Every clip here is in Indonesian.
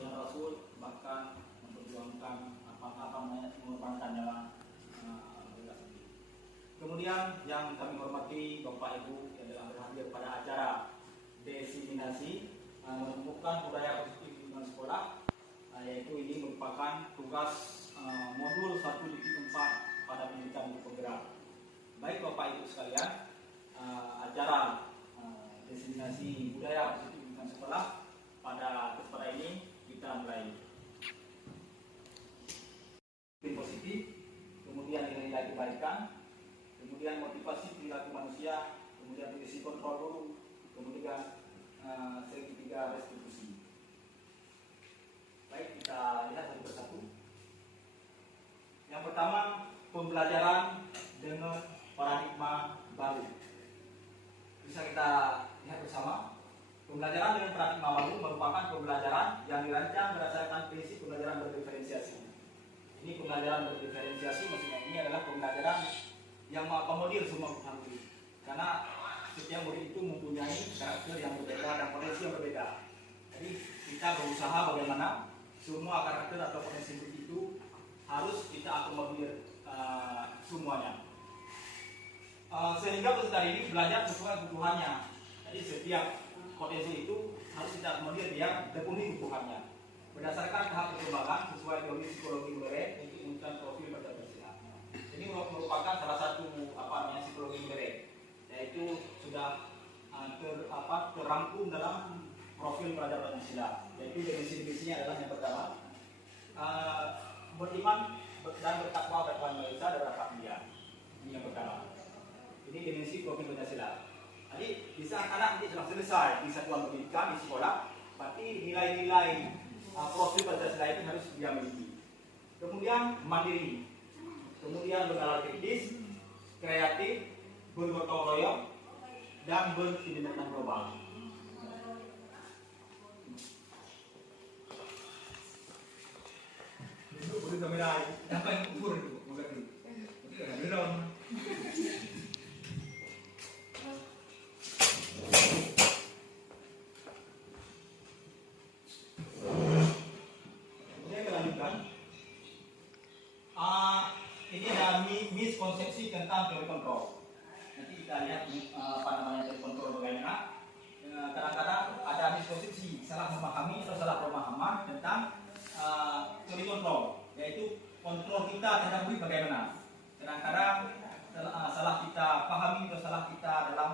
dan Rasul, bahkan memperjuangkan mengorbankan nyawa bela sendiri. Kemudian yang kami hormati Bapak Ibu yang telah berhadir pada acara desiminasi menemukan budaya positif di lingkungan sekolah, yaitu ini merupakan tugas modul 1.4 pada pendidikan penggerak. Baik Bapak Ibu sekalian, acara desiminasi budaya positif di lingkungan sekolah pada kesempatan ini kita mulai. Positif, kemudian nilai-nilai kebaikan, kemudian motivasi perilaku manusia, kemudian prinsip kontrol dulu, kemudian segitiga restitusi. Baik, kita lihat satu persatu. Yang pertama, pembelajaran dengan paradigma baru. Bisa kita lihat bersama. Pembelajaran dengan paradigma baru merupakan pembelajaran yang dirancang berdasarkan prinsip pembelajaran berdiferensiasi. Ini pembelajaran berdiferensiasi, maksudnya ini adalah pembelajaran yang mengakomodir semua murid. Karena setiap murid itu mempunyai karakter yang berbeda dan potensi yang berbeda. Jadi kita berusaha bagaimana semua karakter atau potensi murid itu harus kita akomodir semuanya. Sehingga peserta ini belajar sesuai kebutuhannya. Jadi setiap potensi itu harus kita akomodir biar terpenuhi kebutuhannya. Berdasarkan tahap perkembangan sesuai teori psikologi Murray untuk menemukan profil pada Pancasila. Ini merupakan salah satu psikologi Murray, yaitu sudah terangkum dalam profil pelajar Pancasila. Yaitu definisi-definisinya adalah yang pertama, beriman dan bertakwa kepada Tuhan Maha Esa dan bertakwa Dia. Ini yang pertama. Ini definisi profil Pancasila. Jadi di saat anak nanti sudah selesai di satuan pendidikan di sekolah, berarti nilai-nilai profil Pancasila itu harus dia miliki. Kemudian mandiri, kemudian bernalar kritis, kreatif, bergotong royong, dan berkesinambungan global. Itu boleh kamera, apa yang ukur itu, mengerti? Itu kamera. Ini ada miskonsepsi tentang teori kontrol. Nanti kita lihat teori kontrol bagaimana. Kadang-kadang ada miskonsepsi, salah memahami atau salah pemahaman tentang teori kontrol, yaitu kontrol kita terhadap murid bagaimana. Kadang-kadang salah kita pahami atau salah kita dalam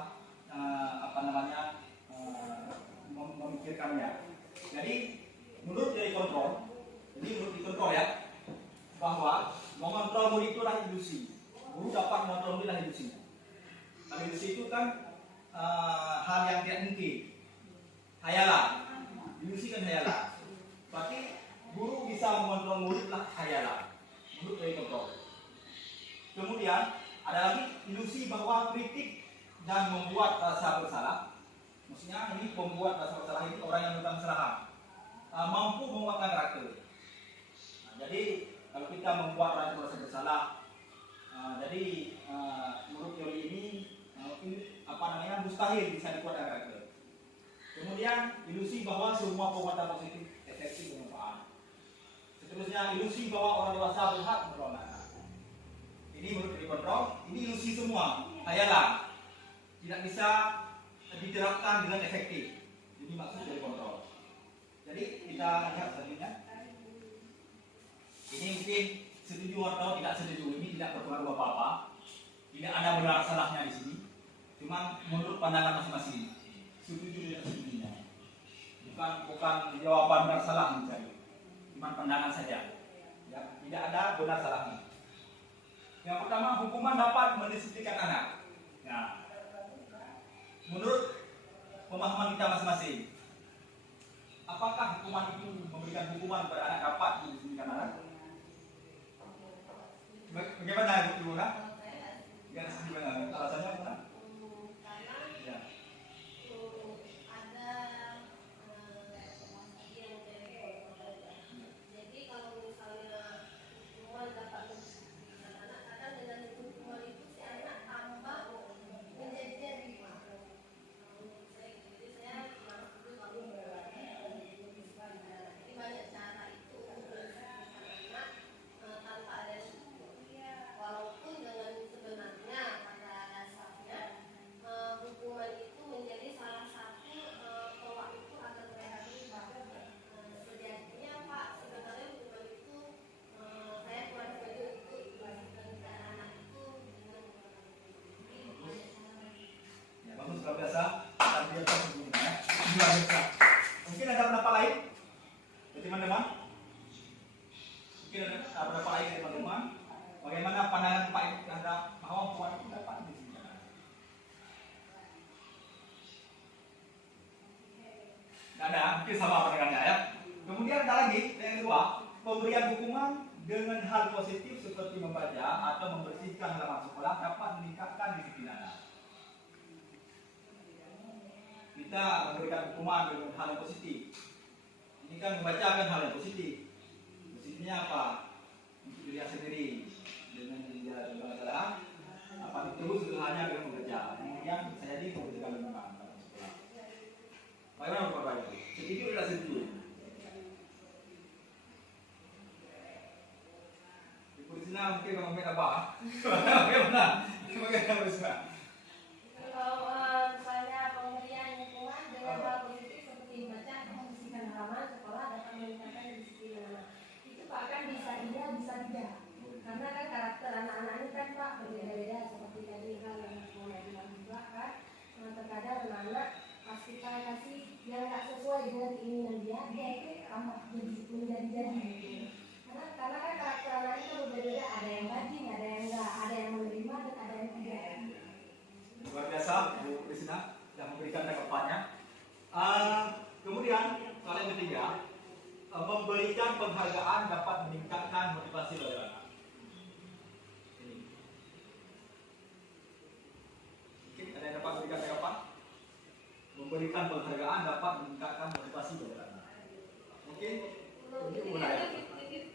memikirkannya. Jadi menurut teori kontrol, ya, bahwa mengontrol murid itu adalah ilusi. Guru dapat mengontrol murid adalah ilusi. Kalau ilusi itu kan hal yang tidak mungkin, hayalan. Ilusi kan hayalan. Berarti guru bisa mengontrol murid adalah hayalan. Menurut teori kontrol. Kemudian ada lagi ilusi bahwa kritik dan membuat rasa bersalah. Maksudnya ini pembuat rasa bersalah itu orang yang melakukan kesalahan mampu menguatkan karakter. Jadi kalau kita membuat orang merasa bersalah, jadi menurut teori ini mustahil bisa dikuatkan karakter. Kemudian ilusi bahwa semua penguatan positif efektif bermanfaat. Seterusnya ilusi bahwa orang dewasa berhak mengontrol anak. Ini menurut teori kontrol, ini ilusi semua, hayalan, tidak bisa diterapkan dengan efektif. Ini maksud teori kontrol. Jadi kita lihat selanjutnya. Ini mungkin setuju atau tidak setuju, ini tidak berpengaruh apa-apa. Tidak ada benar salahnya di sini. Cuma menurut pandangan masing-masing. Setuju tidak setujunya. Bukan jawaban benar salah mencari. Cuma pandangan saja. Ya, tidak ada benar salahnya. Yang pertama, hukuman dapat mendisiplinkan anak. Nah, menurut pemahaman kita masing-masing, apakah hukuman itu memberikan hukuman kepada anak dapat mendisiplinkan anak? Bagaimana Ibu Luna? Yang sebenarnya alasannya apa? Ya. Jadi kalau misalnya hukuman dapat mendisiplinkan anak, kadang dengan hukuman itu si anak tambah menjadi jadi. Jadi saya kalau dibanding mungkin beberapa lain teman-teman, bagaimana pandangan Pak terhadap kemampuan pendapat di sini? Tidak ada, mungkin sama pandangannya ya. Kemudian ada lagi yang kedua, pemberian hukuman dengan hal positif seperti membaca atau membersihkan halaman sekolah dapat meningkatkan disiplin anak. Kita memberikan hukuman dengan hal yang positif. Ini kan membacakan hal yang positif. Positifnya apa? Untuk diri sendiri dengan dia masalah apa itu hanya dengan membaca. Kemudian saya jadi membersihkan lingkungan dalam sekolah. Bagaimana Bapak Ibu? Setuju tidak setuju? Ibu di sana mungkin kamu main apa? Bagaimana? Bagaimana bisa? Kalau misalnya pemberian hukuman dengan hal positif seperti membaca atau membersihkan halaman sekolah dapat meningkatkan disiplin anak. Itu Pak kan bisa iya, bisa tidak. Karena kan karakter anak-anak ini kan Pak berbeda-beda seperti tadi kan yang mulai bilang juga kan. Terkadang anak-anak pasti kan kasih yang nggak sesuai dengan keinginan dia itu tambah menjadi gitu. Karena kan karakter anak itu berbeda-beda, ada yang rajin, ada yang enggak, ada yang menerima dan ada yang tidak. Luar biasa, Bu Krisna sudah memberikan tanggapannya. Kemudian, soal yang ketiga, memberikan penghargaan dapat meningkatkan motivasi dari anak. Ini. Mungkin ada yang dapat memberikan tanggapan? Memberikan penghargaan dapat meningkatkan motivasi dari anak. Mungkin mulai.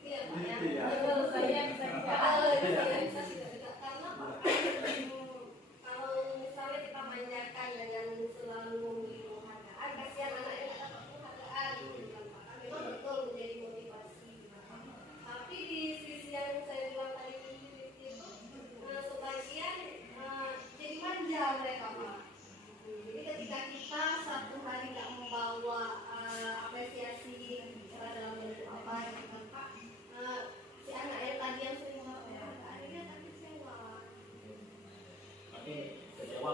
Ya, menurut saya bisa tidak karena kalau misalnya kita manjakan dengan selalu memberi penghargaan, kasihan anak yang tidak dapat penghargaan, memang betul menjadi motivasi. Tapi di sisi yang saya bilang tadi itu sebagian jadi manja mereka Pak. Jadi ketika kita satu hari nggak membawa apresiasi dalam bentuk apa gitu kan Pak, si anak yang tadi yang sering bawa akhirnya tadi kecewa. Tapi kecewa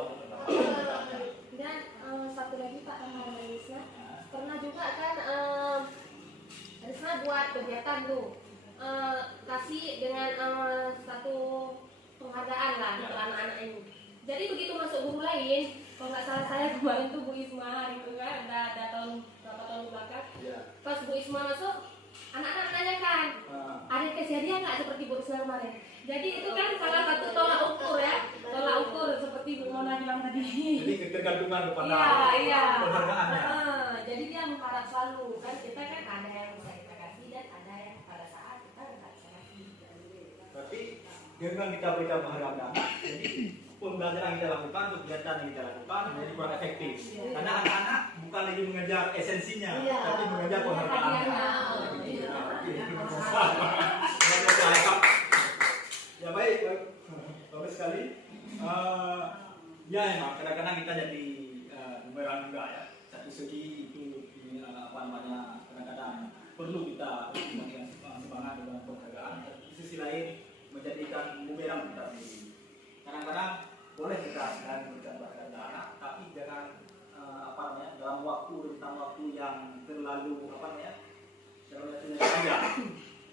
Dan satu lagi Pak tambahan dari Risna, pernah juga kan Risna buat kegiatan tuh kasih dengan satu penghargaan lah untuk anak-anak ini. Jadi begitu masuk guru lain, kalau nggak salah saya kemarin tuh Bu Isma itu kan ada tahun berapa tahun belakang. Pas Bu Isma masuk, anak-anak nanyakan, ada kejadian nggak seperti Bu Isma kemarin? Jadi itu kan salah satu tolak ukur ya, tolak ukur seperti Bu Mona bilang tadi. Jadi ketergantungan kepada Iya. penghargaannya. Jadi dia mengharap selalu kan kita kan ada yang bisa kita kasih dan ada yang pada saat kita nggak bisa kasih. Berarti dengan kita berikan penghargaan, jadi pembelajaran yang kita lakukan, kegiatan yang kita lakukan menjadi kurang efektif. Karena anak-anak bukan lagi mengejar esensinya, tapi mengejar penghargaannya. Ya baik, bagus sekali. Ya emang kadang-kadang kita jadi bumerang juga ya. Satu segi itu apa namanya kadang-kadang perlu kita memberikan semangat dengan penghargaan. Di sisi lain menjadikan bumerang kita sendiri. Kadang-kadang boleh kita sedang memberikan penghargaan anak, tapi jangan apa namanya dalam rentang waktu yang terlalu apa namanya terlalu panjang.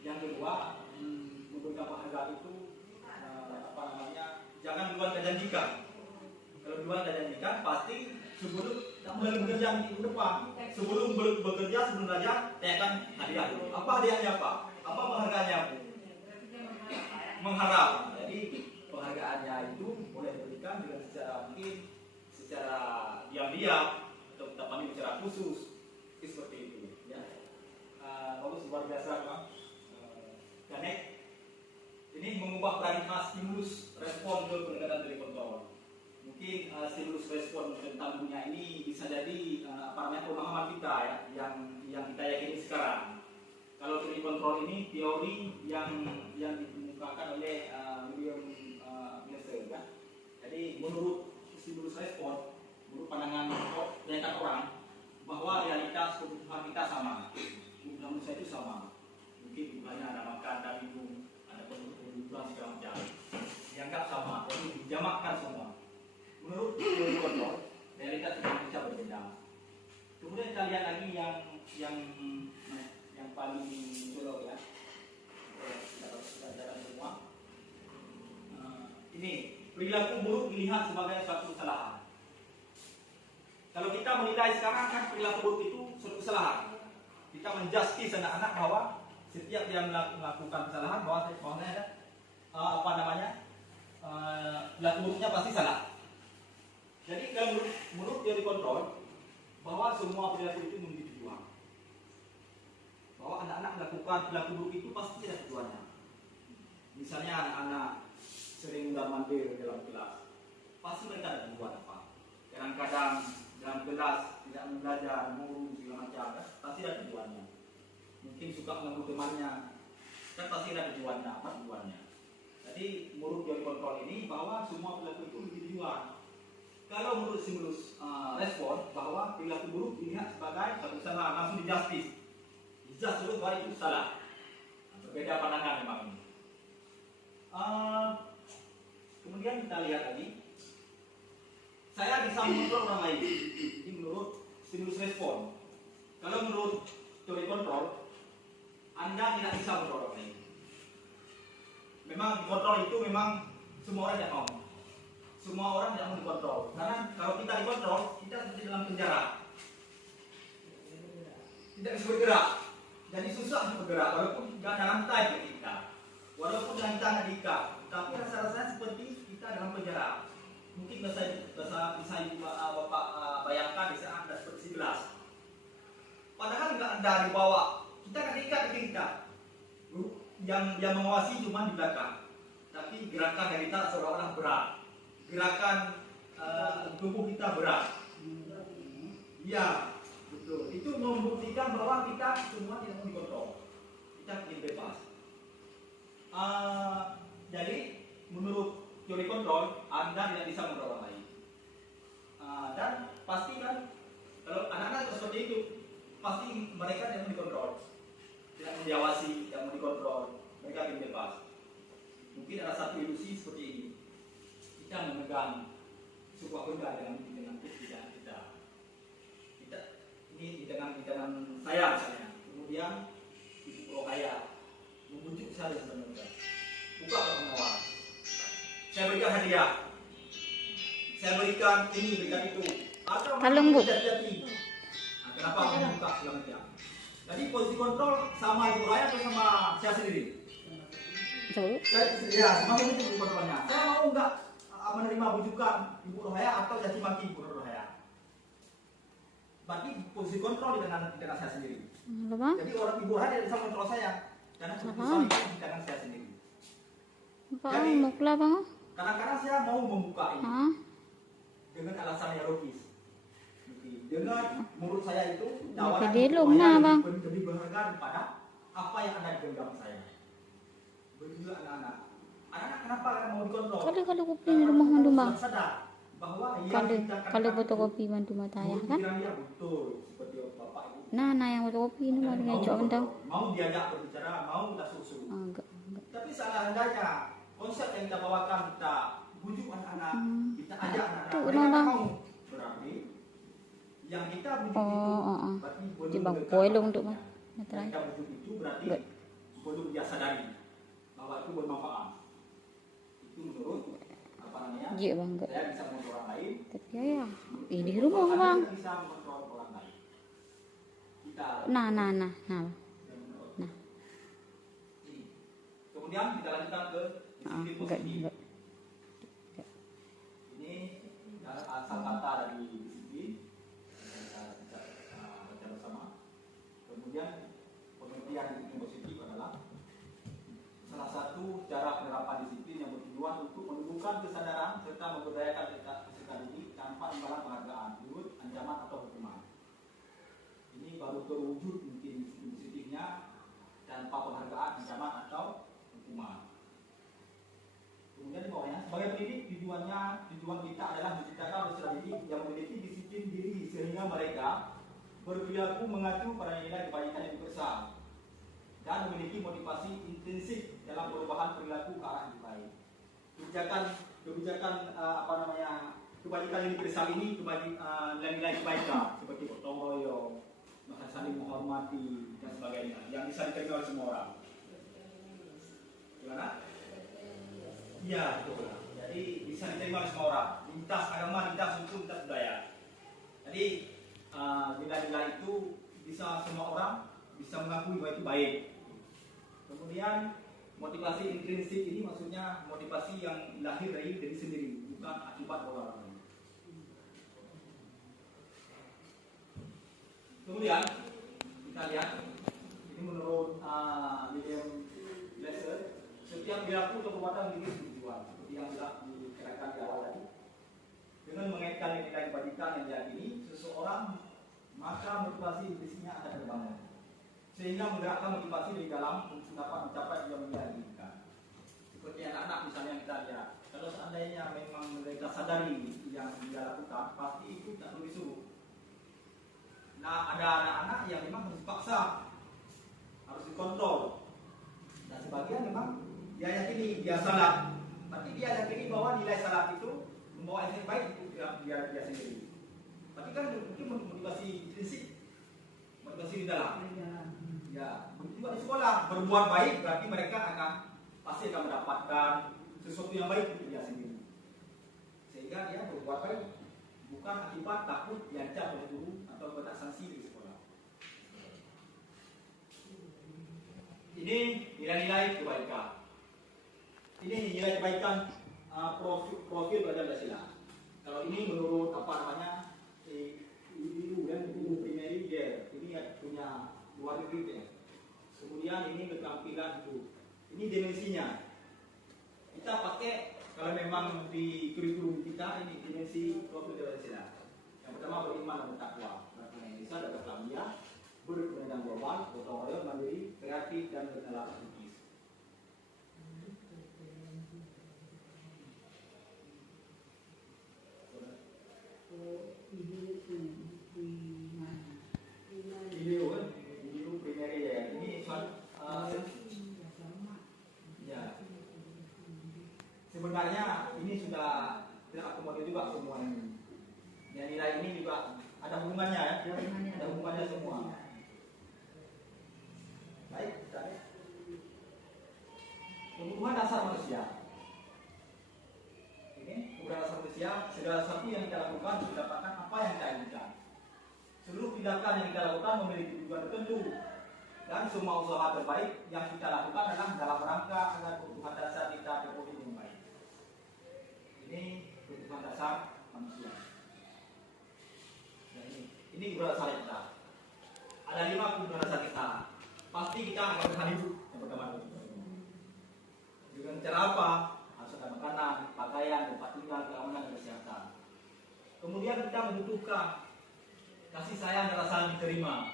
Yang kedua memberikan penghargaan itu apa namanya jangan duluan kejanjikan. Kalau duluan kejanjikan pasti sebelum mulai bekerja minggu depan, sebelum bekerja sebelum belajar tanyakan hadiah dulu. Apa hadiahnya Pak? Apa penghargaannya Bu? Mengharap. Jadi penghargaannya itu boleh diberikan dengan secara mungkin secara diam-diam atau kita panggil secara khusus seperti itu ya. Bagus luar biasa Pak. Janek ini mengubah paradigma stimulus respon ke pendekatan dari kontrol. Mungkin stimulus respon tentang dunia ini bisa jadi apa namanya pemahaman kita ya yang kita yakini sekarang. Kalau dari kontrol ini teori yang dikemukakan oleh William Glasser ya. Jadi menurut stimulus respon, menurut pandangan banyak orang bahwa realitas kebutuhan kita sama, kebutuhan manusia itu sama. Mungkin bukannya ada makan, ada minum, ada kebutuhan segala macam. Dianggap sama, jadi dijamakkan semua. Menurut teori kontrol, realitas Indonesia berbeda. Kemudian kita lihat lagi yang paling colok ya. perilaku buruk dilihat sebagai suatu kesalahan. Kalau kita menilai sekarang kan perilaku buruk itu suatu kesalahan. Kita menjustis anak-anak bahwa setiap dia melakukan kesalahan bahwa ada perilaku buruknya pasti salah. Jadi kalau menurut teori kontrol bahwa semua perilaku itu memiliki tujuan. Bahwa anak-anak melakukan perilaku buruk itu pasti ada tujuannya. Misalnya anak-anak sering mondar-mandir dalam kelas, pasti mereka ada tujuan apa. Kadang-kadang dalam kelas tidak belajar, murung segala macam, pasti ada tujuannya. Mungkin suka mengganggu temannya, kan pasti ada tujuannya, apa tujuannya. Jadi menurut teori kontrol ini bahwa semua perilaku itu memiliki tujuan. Kalau menurut stimulus respon bahwa perilaku buruk dilihat sebagai satu kesalahan, langsung dijustis. Dijustis terus bahwa itu salah. Berbeda pandangan memang ini. Kemudian kita lihat lagi, saya bisa mengontrol orang lain. Ini menurut stimulus respon. Kalau menurut teori kontrol, Anda tidak bisa mengontrol orang lain. Memang kontrol itu memang semua orang tidak mau. Semua orang tidak mau dikontrol. Karena kalau kita dikontrol, kita seperti dalam penjara. Tidak bisa bergerak. Jadi susah bergerak walaupun tidak ada rantai bagi kita. Walaupun kita tidak diikat. Tapi rasa-rasanya seperti kita dalam penjara. Mungkin bisa Bapak bayangkan di saat Anda seperti gelas. Padahal nggak ada dibawa. Kita kan diikat di kita. Yang mengawasi cuma di belakang. Tapi gerakan dari kita seolah-olah berat. Gerakan tubuh kita berat. Iya, betul. Itu membuktikan bahwa kita semua tidak mau dikontrol. Kita ingin bebas. Jadi menurut teori kontrol, Anda tidak bisa mengontrol orang lain. Dan pasti kan kalau anak-anak seperti itu, pasti mereka tidak mau dikontrol, tidak mau diawasi, tidak mau dikontrol. Mereka ingin bebas. Mungkin ada satu ilusi seperti ini. Kita memegang sebuah benda dengan tidak kita. Ini di tangan saya misalnya. Kemudian Ibu Rohaya membujuk saya sebenarnya. Buka pengawas. Saya berikan hadiah. Saya berikan ini, berikan itu. Atau Kalung, Bu. hati-hati. Kenapa membuka segala macam? Jadi posisi kontrol sama Ibu Rohaya atau sama saya sendiri? Ya, semakin itu kontrolnya. Saya mau enggak menerima bujukan Ibu Rohaya atau caci maki Ibu Rohaya. Berarti posisi kontrol di tangan saya sendiri. Jadi orang Ibu Rohaya tidak bisa kontrol saya karena keputusan itu di tangan saya sendiri. Jadi kadang-kadang saya mau membuka ini dengan alasan yang logis. Dengan menurut saya itu tawaran Ibu Rohaya lebih berharga daripada apa yang ada di genggam saya. Begitu anak-anak. Anak-anak kenapa mau dikontrol? Kalau kopi di rumah mandu bang. Kalau fotokopi mandu matanya kan? Nah, yang fotokopi ini mau ngejok entah. Mau diajak berbicara, mau kita susu. Enggak. Tapi seandainya konsep yang kita bawakan kita bujuk anak-anak, kita ajak anak-anak, mereka mau berarti yang kita bujuk itu berarti Bang poelong untuk mah. Kita bujuk itu berarti perlu dia sadari bahwa itu bermanfaat. Itu menurut apa namanya? Iya bang, enggak. Saya bisa mengontrol orang lain. Tapi ya, ini di rumah bang. Kita bisa mengontrol orang lain. Kita. Nah. Ini. Kemudian kita lanjutkan ke disiplin positif. Enggak. Ini asal kata dari disiplin. Kita baca bersama. Kemudian pengertian disiplin positif adalah salah satu cara penerapan disiplin yang bertujuan untuk menumbuhkan kesadaran serta memberdayakan peserta didik tanpa imbalan penghargaan, turut ancaman atau hukuman. Ini baru terwujud mungkin disiplin-disiplинnya tanpa penghargaan, ancaman atau hukuman. Kemudian di bawahnya, sebagai pendidik tujuan kita adalah menciptakan peserta didik yang memiliki disiplin diri sehingga mereka berperilaku mengacu pada nilai kebaikan yang besar dan memiliki motivasi intensif dalam perubahan perilaku ke arah yang baik. Kebijakan kebajikan yang besar ini nilai-nilai kebaikan seperti gotong royong, saling menghormati dan sebagainya yang bisa diterima oleh semua orang. Gimana? Iya, betul. Jadi bisa diterima oleh semua orang, lintas agama, lintas suku, lintas budaya. Jadi nilai-nilai itu bisa semua orang bisa mengakui bahwa itu baik. Kemudian motivasi intrinsik ini maksudnya motivasi yang lahir dari diri sendiri, bukan akibat orang lain. Kemudian kita lihat ini menurut William Glasser, setiap perilaku atau perbuatan memiliki tujuan, seperti yang sudah dikatakan di awal tadi. Dengan mengaitkan nilai kebajikan yang diyakini seseorang, maka motivasi intrinsiknya akan terbangun, sehingga menggerakkan motivasi dari dalam untuk dapat mencapai tujuan yang diinginkan. Seperti anak-anak misalnya yang kita lihat, kalau seandainya memang mereka sadari yang dia lakukan, pasti itu tak perlu disuruh. Nah, ada anak-anak yang memang harus dipaksa, harus dikontrol. Dan sebagian memang dia yakini dia salah, tapi dia yakini bahwa nilai salah itu membawa efek baik untuk dia sendiri. Tapi kan mungkin motivasi intrinsik, motivasi di dalam. Ya, juga di sekolah berbuat baik berarti mereka pasti akan mendapatkan sesuatu yang baik untuk dia sendiri. Sehingga dia berbuat baik bukan akibat takut diancam oleh guru atau kena sanksi di sekolah. Ini nilai-nilai kebaikan. Ini nilai kebaikan profil belajar Pancasila. Kalau ini menurut ibu primary dia, ini punya luar negeri ya. Kemudian ini keterampilan itu. Ini dimensinya. Kita pakai kalau memang di kurikulum kita ini dimensi profil Pancasila. Yang pertama beriman dan bertakwa, beragama Indonesia dan Islamia, berkepentingan global, gotong royong, mandiri, kreatif dan bernalar kritis. Video primary ya. Ini sebenarnya ini sudah terakomodir juga semua ini. Ya, nilai ini juga ada hubungannya ya. Ada hubungannya semua. Baik, kebutuhan dasar manusia. Ini kebutuhan dasar manusia, segala sesuatu yang kita lakukan untuk mendapatkan apa yang kita inginkan. Seluruh tindakan yang kita lakukan memiliki tujuan tertentu, dan semua usaha terbaik yang kita lakukan adalah dalam rangka agar kebutuhan dasar kita terpenuhi dengan baik. Ini kebutuhan dasar manusia. Nah, ini kebutuhan dasar kita. Ada 5 kebutuhan dasar kita. Pasti kita akan bertahan hidup yang pertama itu. Dengan cara apa? Harus ada makanan, pakaian, tempat tinggal, keamanan dan kesehatan. Kemudian kita membutuhkan kasih sayang dan rasa diterima.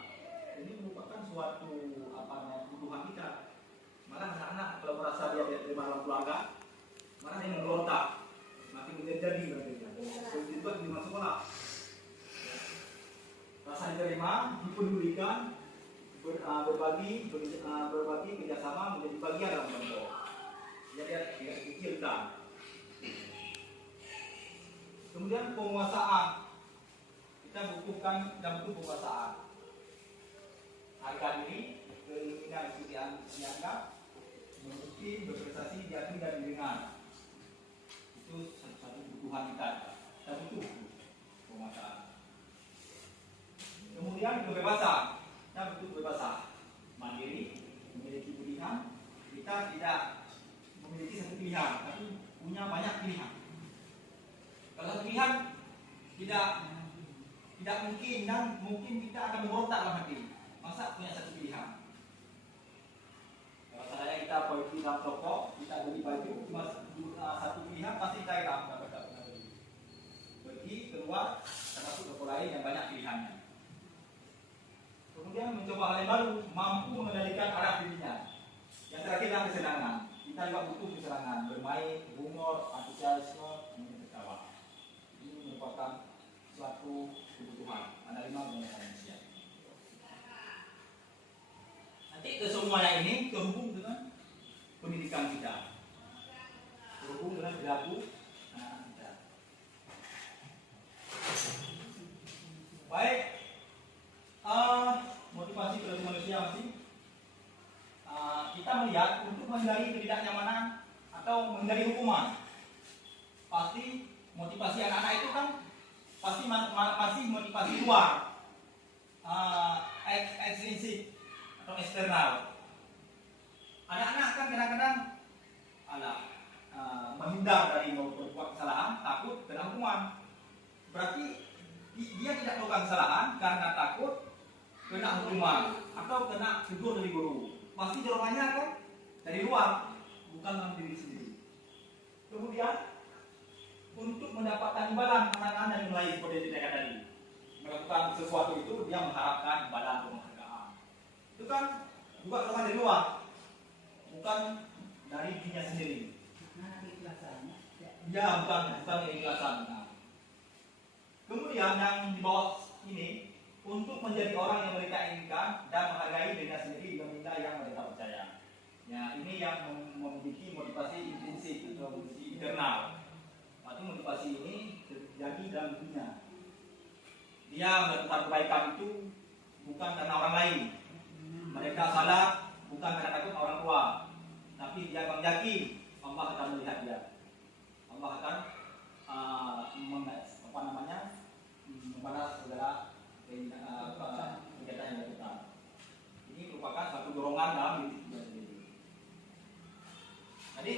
Ini merupakan suatu kebutuhan kita. Maka anak-anak kalau merasa dia tidak terima dalam keluarga, maka dia memberontak, makin menjadi berbeda. Begitu juga di sekolah. Rasa diterima, dipedulikan, berbagi kerjasama menjadi bagian dalam kelompok. Jadi dia tidak dipikirkan. Kemudian penguasaan. Kita butuh penguasaan. Harga diri, keinginan seperti yang dianggap, mungkin berprestasi, diakini dan didengar. Itu satu kebutuhan kita. Kita butuh penguasaan. Kemudian kebebasan. Kita butuh kebebasan. Mandiri, memiliki pilihan. Kita tidak memiliki satu pilihan, tapi punya banyak pilihan. Kalau satu pilihan tidak mungkin, dan mungkin kita akan memberontak dalam hati. Masa punya satu pilihan? Kalau saya kita pergi dalam toko, kita beli baju cuma satu pilihan, pasti kita akan dapat beli. Pergi keluar, kita masuk toko lain yang banyak pilihannya. Kemudian mencoba hal yang baru, mampu mengendalikan arah dirinya. Yang terakhir adalah kesenangan. Kita juga butuh kesenangan, bermain, humor, antusiasme, ketawa. Ini merupakan suatu kebutuhan. Ada 5 kebutuhan manusia. Nanti kesemuanya ini terhubung dengan pendidikan kita, terhubung dengan perilaku anak kita. Baik, motivasi perilaku manusia masih. Kita melihat untuk menghindari ketidaknyamanan atau menghindari hukuman. pasti motivasi anak-anak itu kan pasti masih motivasi luar, ekstrinsik atau eksternal. Anak-anak kan kadang-kadang menghindar dari berbuat kesalahan, takut kena hukuman. Berarti dia tidak melakukan kesalahan karena takut kena hukuman atau kena tegur dari guru. Pasti dorongannya kan dari luar, bukan dalam diri sendiri. Kemudian untuk mendapatkan imbalan, anak-anak yang mulai seperti saya tadi melakukan sesuatu itu dia mengharapkan imbalan atau penghargaan. Itu kan juga dorongan dari luar, bukan dari dirinya sendiri. Ya, bukan keikhlasan. Nah. Kemudian yang di bawah ini untuk menjadi orang yang mereka inginkan dan menghargai dirinya sendiri dengan nilai yang mereka percaya. Ya, ini yang memiliki motivasi intrinsik atau motivasi internal. Arti motivasi ini terjadi dalam dirinya. Dia melakukan kebaikan itu bukan karena orang lain. Mereka salah bukan karena takut orang tua, tapi dia yakin Allah akan melihat dia. Allah akan membalas segala kegiatan yang dilakukan. Ini merupakan satu dorongan dalam diri kita sendiri. Jadi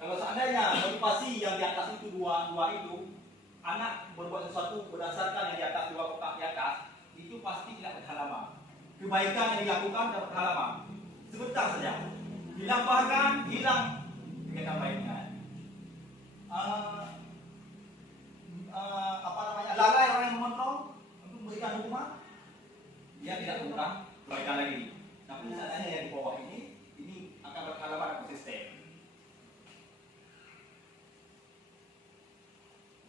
kalau seandainya motivasi yang di atas itu dua itu, anak berbuat sesuatu berdasarkan yang di atas dua kotak di atas, itu pasti tidak bertahan lama. Kebaikan yang dilakukan tidak bertahan lama. Sebentar saja. Hilang bahagian, hilang kegiatan baiknya. Lalai orang yang mengontrol untuk memberikan hukuman, dia tidak melakukan kebaikan lagi. Tapi seandainya yang di bawah ini akan bertahan lama dan konsisten.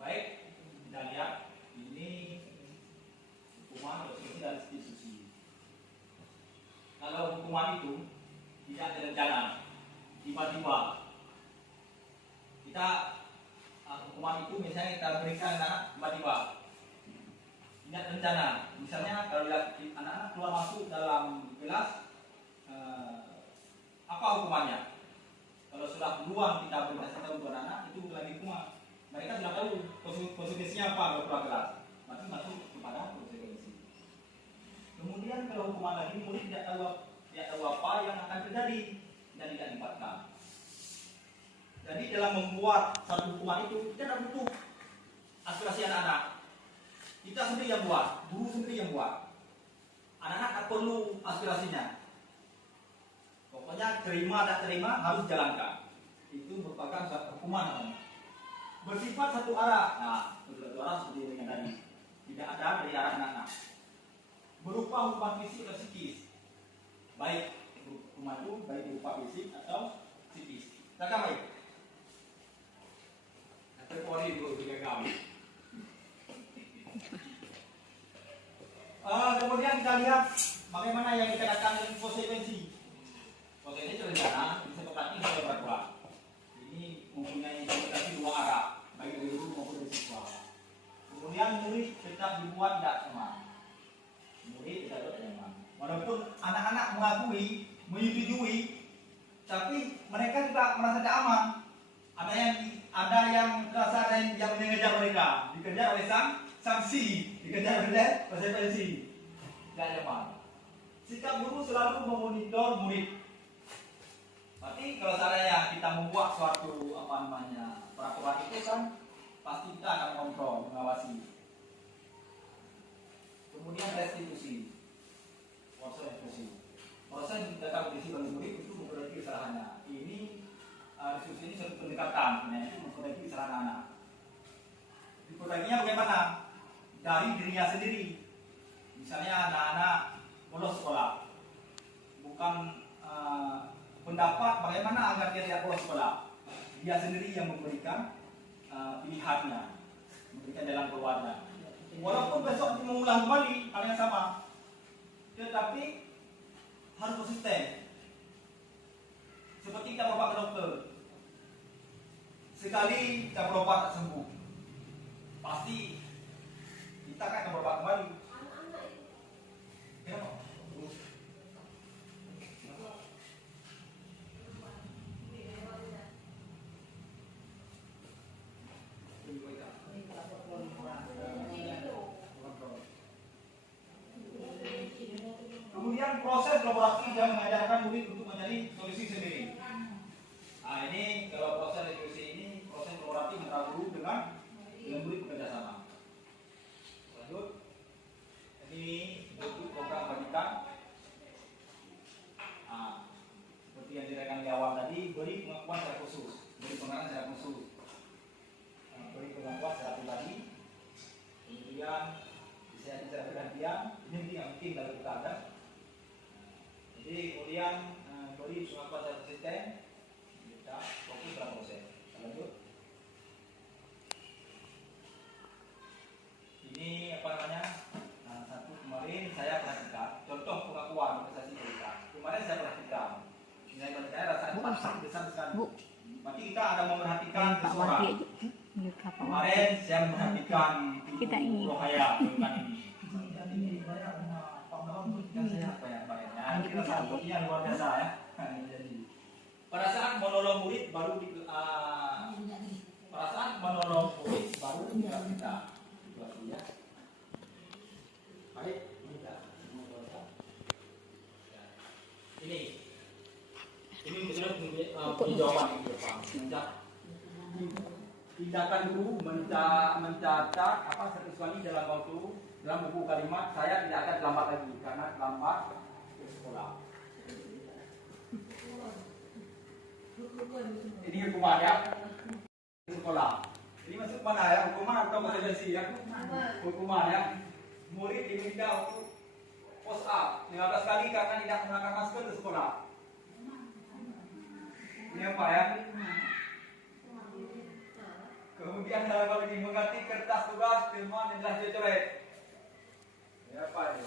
Baik, kita lihat ini hukuman resolusi dan restitusi. Kalau hukuman itu tidak terencana, tiba-tiba kita hukuman itu misalnya kita berikan anak tiba-tiba tidak terencana. Misalnya kalau anak-anak keluar masuk dalam kelas, apa hukumannya? Kalau sudah duluan kita berikan untuk anak-anak, itu lagi hukuman. Mereka sudah tahu konsekuensinya apa kalau keluar kelas. Berarti masuk kepada konsekuensi. Kemudian kalau hukuman lagi, murid tidak tahu apa yang akan terjadi dan tidak dilibatkan. Jadi dalam membuat satu hukuman itu kita tidak butuh aspirasi anak-anak. Kita sendiri yang buat, guru sendiri yang buat. Anak-anak tak perlu aspirasinya. Pokoknya terima tak terima harus jalankan. Itu merupakan satu hukuman namanya. Bersifat satu arah. Nah, satu arah seperti yang tadi. Tidak ada dari arah anak-anak. Berupa hukuman fisik atau psikis. Baik hukuman itu baik berupa fisik atau psikis. Silakan baik. Terpori dulu juga kami. Kemudian kita lihat bagaimana yang kita katakan konsekuensi. Konsekuensi terencana bisa berarti bisa berkurang. Ini mempunyai implikasi dua arah, baik dari guru maupun dari siswa. Kemudian murid tetap dibuat tidak nyaman. Murid tidak nyaman. Walaupun anak-anak mengakui, menyetujui, tapi mereka juga merasa tidak aman. Ada yang merasa ada yang mengejar mereka, dikejar oleh sanksi, dikejar oleh konsekuensi. Tidak nyaman. Sikap guru selalu memonitor murid. Berarti kalau seandainya kita membuat suatu peraturan itu kan pasti kita akan kontrol, mengawasi. Kemudian restitusi. Proses tetap diisi oleh murid itu memperbaiki kesalahannya. Ini restitusi ini suatu pendekatan, itu memperbaiki kesalahan anak. Diperbaikinya bagaimana? Dari dirinya sendiri. Misalnya anak-anak bolos sekolah, bukan pendapat bagaimana agar dia tidak bolos sekolah. Dia sendiri yang memberikan pilihannya, memberikan dalam keluarga. Walaupun besok dia mengulang kembali hal yang sama, tetapi harus konsisten. Seperti kita berobat ke dokter, sekali kita berobat tak sembuh, pasti kita akan berobat kembali. Kenapa? kolaborasi yang mengajarkan murid untuk mencari solusi sendiri. Nah ini kalau proses diskusi ini proses kolaboratif antara guru dengan murid bekerja sama. Lanjut, ini bentuk program pendidikan. Nah, seperti yang direken di awal tadi, beri pengakuan secara khusus, beri pengenalan secara khusus, beri pengakuan secara pribadi, kemudian bisa secara bergantian. Ini yang penting dalam kita ada. Jadi kemudian beri pengakuan secara konsisten, kita fokus dalam proses. Lanjut. Ini apa namanya? Satu kemarin saya perhatikan contoh pengakuan prestasi kita. Kemarin saya perhatikan nilai saya rasanya besar sekali. Berarti kita ada memperhatikan seseorang. Kemarin saya memperhatikan Kita ini. Rohaya bukan ini. Ini banyak pengalaman saya banyak. Kita satunya luar biasa ya. Jadi pada saat menolong murid baru pada saat menolong murid baru kita. Ya. Baik, ini jawaban yang depan. Tindakan guru mencatat apa sekali dalam buku kalimat saya tidak akan terlambat lagi karena terlambat ke sekolah. Ini hukuman ya sekolah. Ini masuk mana ya, hukuman atau konsekuensi ya? Hukuman ya. Murid diminta untuk push up 15 kali karena tidak menggunakan masker di sekolah. Ini apa ya? Kemudian dalam hal ini mengganti kertas tugas teman yang telah dicoret. Ini apa ini?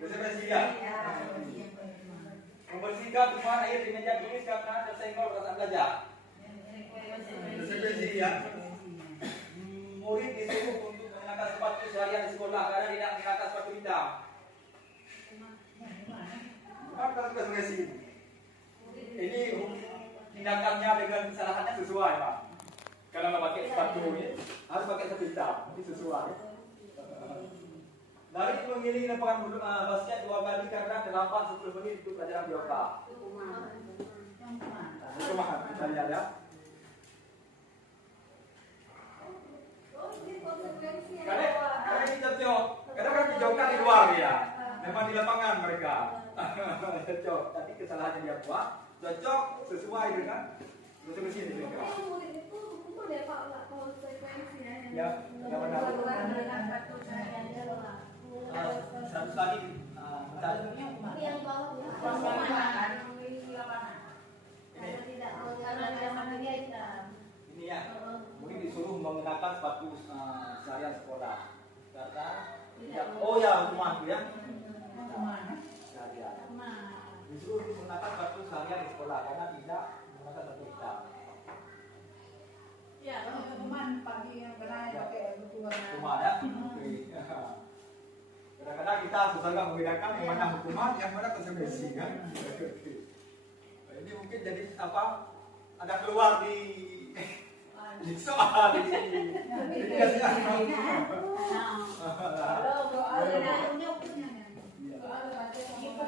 Konsekuensi ya. Membersihkan teman air di meja tulis karena tersenggol perasaan belajar. Konsekuensi ya. Murid disuruh untuk mengenakan sepatu seharian di sekolah karena tidak mengenakan sepatu hitam. Apa konsekuensi? Ini tindakannya dengan kesalahannya sesuai, Pak. Kalau nggak pakai sepatu ini, harus pakai sepatu hitam. Ini sesuai. Dari memilih lapangan basket 2 kali karena terlambat 10 menit untuk pelajaran bioka. Hukuman. Kita lihat ya. Karena ini cocok, karena kan dijauhkan di luar ya, memang di lapangan mereka. Cocok, tapi kesalahan yang dia buat cocok sesuai dengan konsekuensi yang diberikan. Ya, yang benar. Satu kali yang bawah ini ya, mungkin disuruh menggunakan sepatu seharian sekolah karena tidak, oh ya hukuman itu ya, seharian disuruh menggunakan sepatu seharian di sekolah karena tidak menggunakan sepatu hitam. Ya, hukuman pagi yang benar pakai Hukuman ya. Kadang-kadang kita susah nggak membedakan yang mana hukuman, yang mana konsekuensi kan. Ini mungkin jadi apa? Ada keluar di soal di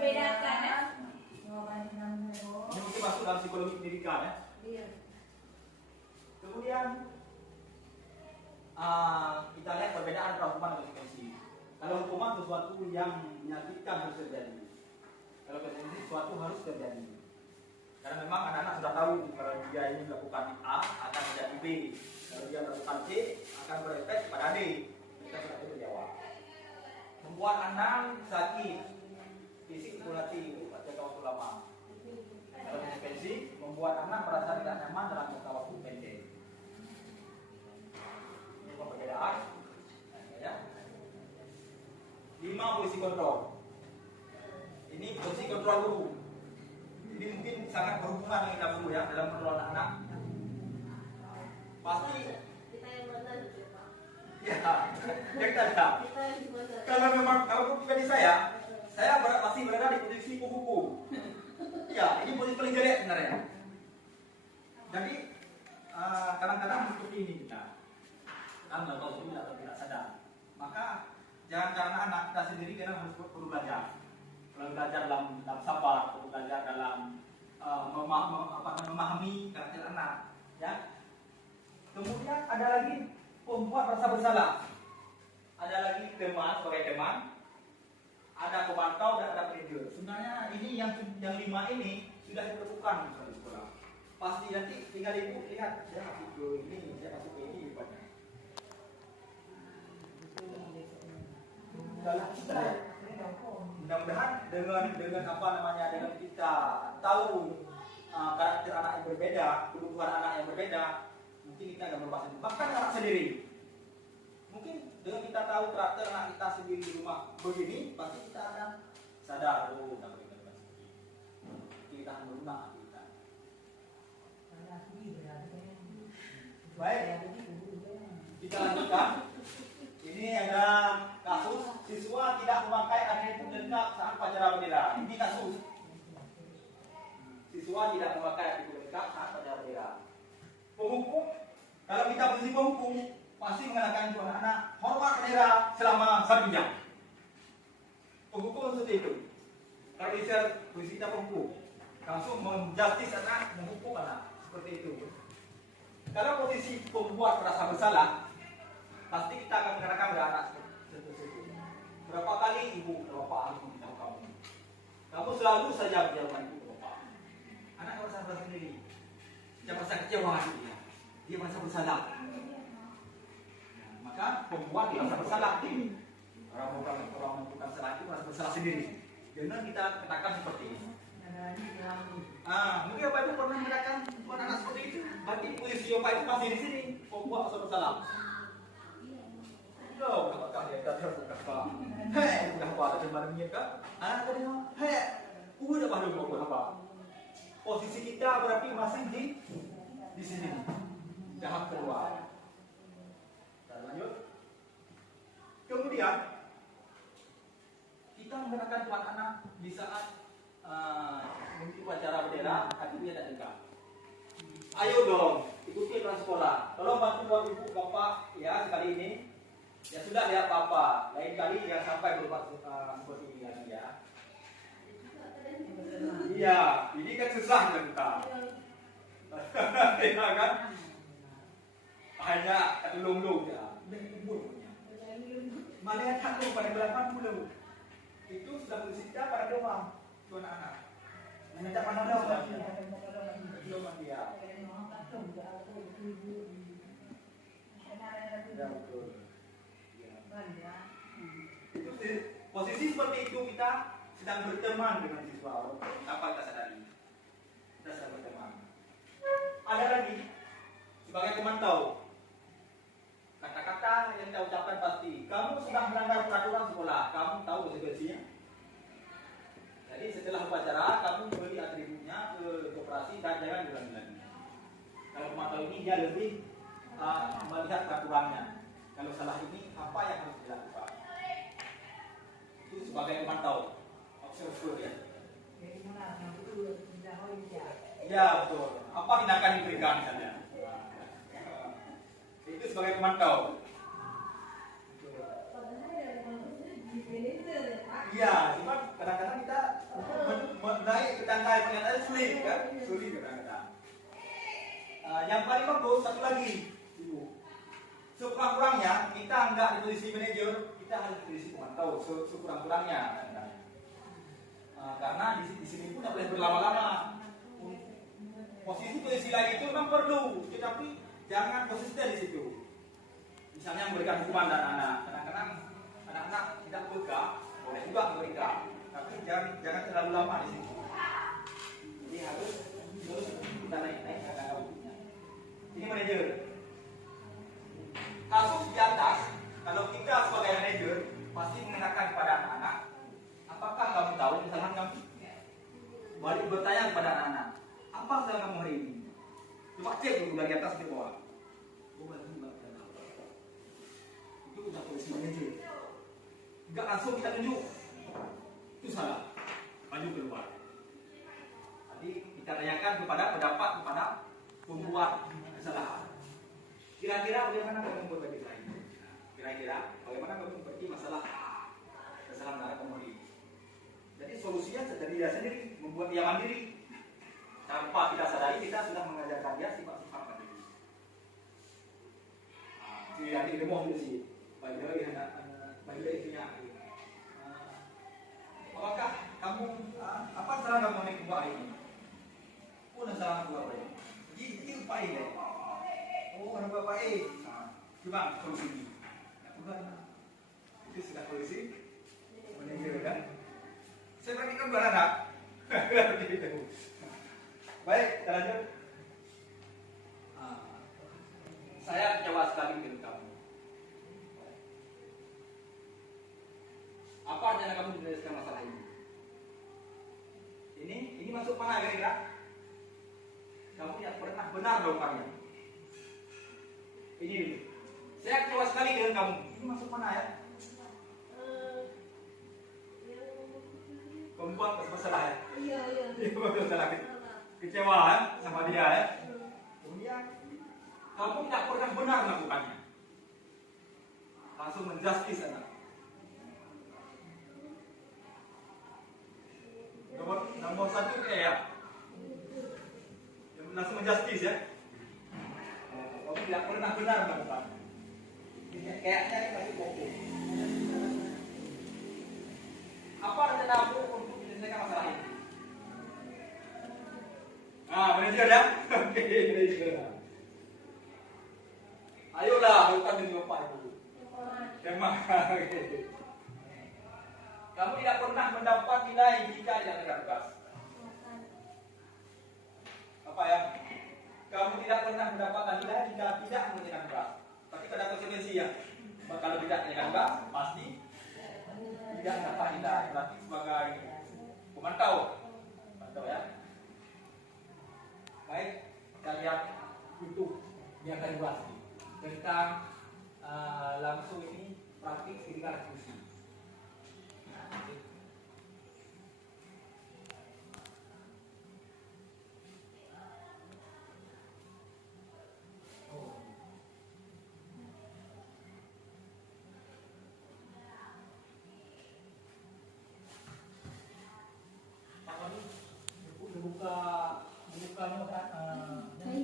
bedakan ya. Ini mungkin masuk dalam psikologi pendidikan ya. Kemudian kita lihat perbedaan antara hukuman dan konsekuensi. Kalau hukuman sesuatu yang menyakitkan harus terjadi. Kalau konsekuensi sesuatu harus terjadi. Karena memang anak-anak sudah tahu kalau dia ini melakukan A akan terjadi B. Kalau dia melakukan C akan berefek pada D. Kita sudah bisa jawab. Membuat anak sakit fisik kumulatif pada waktu lama. Kalau konsekuensi membuat anak merasa tidak nyaman dalam jangka waktu pendek. Ini perbedaan. Ya. 5 posisi kontrol. Ini posisi kontrol guru. Ini mungkin sangat berhubungan dengan kita guru ya dalam kontrol anak-anak. Pasti kita yang mana gitu ya Pak? ya, yang tidak. Kalau memang kalau pribadi saya masih berada di posisi kupu-kupu. Ya, ini posisi paling jelek sebenarnya. Jadi kadang-kadang seperti ini kita nggak tahu sudah atau tidak sadar. Maka jangan karena anak kita sendiri kita harus perlu belajar. Kalau belajar dalam sabar, perlu belajar dalam memahami karakter anak, ya. Kemudian ada lagi pembuat rasa bersalah, ada lagi teman sebagai teman, ada pemantau dan ada manajer. Sebenarnya ini yang 5 ini sudah dilakukan di sekolah. Pasti nanti tinggal ibu lihat dia masuk ke ini, dia masuk ke ini rupanya. Mudah-mudahan dengan apa namanya, dengan kita tahu karakter anak yang berbeda, kebutuhan anak yang berbeda, mungkin kita akan berbahasa bahkan anak sendiri. Mungkin dengan kita tahu karakter anak kita sendiri di rumah begini, pasti kita akan sadar, oh, kita berikan kita akan berulang kita. Baik, kita lanjutkan. Ini ada kasus siswa tidak memakai atribut lengkap saat upacara bendera. Ini kasus siswa tidak memakai atribut lengkap saat upacara bendera. Penghukum, kalau kita posisi penghukum, pasti mengenakan untuk anak hormat bendera selama 1 jam. Penghukum seperti itu. Kalau posisi kita penghukum, langsung menjustis anak, menghukum anak seperti itu. Kalau posisi pembuat rasa bersalah, pasti kita akan mengenakan pada anak seperti itu. Berapa kali ibu, bapak harus memberitahu kamu. Kamu selalu saja menjauhkan ibu ke bapak. Anak merasa bersalah sendiri. Dia merasa kecewa dia. Dia merasa bersalah. Nah, maka pembuat dia merasa bersalah ini. Orang melakukan salah itu merasa bersalah sendiri. Jangan kita katakan seperti ini. Mungkin bapak ibu pernah mengatakan buat anak seperti itu. Berarti posisi bapak itu masih di sini. Pembuat merasa bersalah. Loh, apakah dia kata apa? Hei, udah apa ada teman menyeka? Tadi hei, udah pada mau apa? Posisi kita berarti masih di sini. Jangan keluar. Dan lanjut. Kemudian kita menggunakan tuan anak di saat mungkin upacara bendera, tapi dia tak dengar. Ayo dong, ikuti kelas sekolah. Tolong bantu buat ibu bapak ya sekali ini. Ya sudah lihat apa, lain kali jangan sampai berbuat seperti ini lagi ya. Iya, ini kan susah kita. Ya kan? Hanya lung-lung ya. Malah tak lu pada 80. Itu sudah bersihkan pada doang, tuan anak. Minta mana dong? Belum dia. Ya betul. Posisi seperti itu kita sedang berteman dengan siswa. Apa kita sadari? Kita sedang berteman. Ada lagi sebagai pemantau. Kata-kata yang kita ucapkan pasti. Kamu sedang melanggar peraturan sekolah. Kamu tahu konsekuensinya. Jadi setelah upacara kamu beri atributnya ke koperasi dan jangan diulangi lagi. Kalau pemantau ini dia lebih melihat peraturannya. Kalau salah ini apa yang harus dilakukan? Itu sebagai pemantau, observer ya. Ya betul. Apa tindakan diberikan misalnya? Itu sebagai pemantau. Iya, cuma kadang-kadang kita naik ke tangga yang ternyata sulit kan? Sulit kadang-kadang. Yang paling bagus satu lagi, ibu. Sekurang-kurangnya kita enggak di posisi manajer, kita harus di posisi pemantau. Sekurang-kurangnya, karena di sini pun tidak boleh berlama-lama. Posisi lain itu memang perlu, tetapi jangan konsisten di situ. Misalnya memberikan hukuman dan anak. Kadang-kadang anak-anak tidak peka, boleh juga memberikan, tapi jangan terlalu lama di situ. Jadi harus kita naik-naik kadang-kadang. Ini manajer. Kasus di atas, kalau kita sebagai manajer pasti mengatakan kepada anak-anak, apakah kamu tahu kesalahan kamu? Balik bertanya kepada anak-anak, apa kesalahan kamu hari ini? Coba cek dulu dari atas ke bawah. Itu udah posisi manajer. Enggak langsung kita tunjuk, itu salah, maju keluar. Jadi kita tanyakan kepada pendapat kepada pembuat kesalahan. Kira-kira bagaimana kamu memperbaiki ini? Kira-kira bagaimana kamu memperbaiki masalah kesalahan darah kamu ini? Dan Jadi solusinya dari dia sendiri, membuat dia mandiri. Tanpa kita sadari kita sudah mengajarkan dia sifat-sifat mandiri. Jadi nanti dia mau sih, bagi itunya. Apakah kamu apa salah kamu naik buah ini? Pun salah buah ini. Ini apa ini? Oh, orang bapak coba solusi ini. Itu sudah solusi. Meninggal kan? Saya perhatikan buah anak. Baik, kita lanjut. Saya kecewa sekali dengan kamu. Apa rencana kamu menyelesaikan masalah ini? Ini masuk mana kira-kira? Kamu tidak pernah benar jawabannya. Ini, saya kecewa sekali dengan kamu. Ini masuk mana ya? Perempuan bersalah ya? Iya. Iya, bersalah. Kecewa ya sama dia ya. Kemudian kamu tidak pernah benar melakukannya. Langsung menjustis anak. Nomor satu kayak ya. Langsung menjustis ya. Kamu tidak pernah benar melakukannya. Kayaknya ini pokok. Apa rencana aku untuk menyelesaikan masalah ini? Manajer ya? Oke, manajer. Ayolah, lakukan dengan Pak Ibu. Tema. Kamu tidak pernah mendapat nilai jika tidak tegas. Apa ya? Kamu tidak pernah mendapatkan nilai jika tidak mengerjakan tugas. Tapi pada konsekuensinya, kalau tidak mengerjakan tugas, pasti tidak dapat nilai. Berarti sebagai pemantau, ya. Baik, kita lihat untuk yang akan dibahas tentang langsung ini praktik ketika diskusi.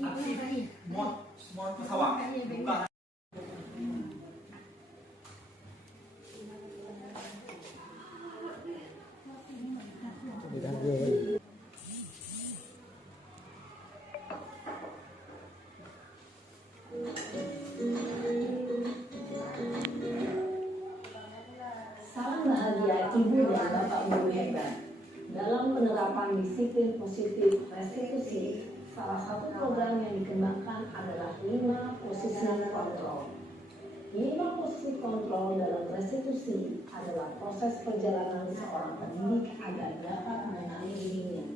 Aktif mod pesawat buka. Salam bahagia Ibu dan Bapak Guru hebat. Dalam penerapan disiplin positif restitusi, salah satu program yang dikembangkan adalah 5 posisi kontrol. 5 posisi kontrol dalam restitusi adalah proses perjalanan seorang pendidik agar dapat mengenali dirinya.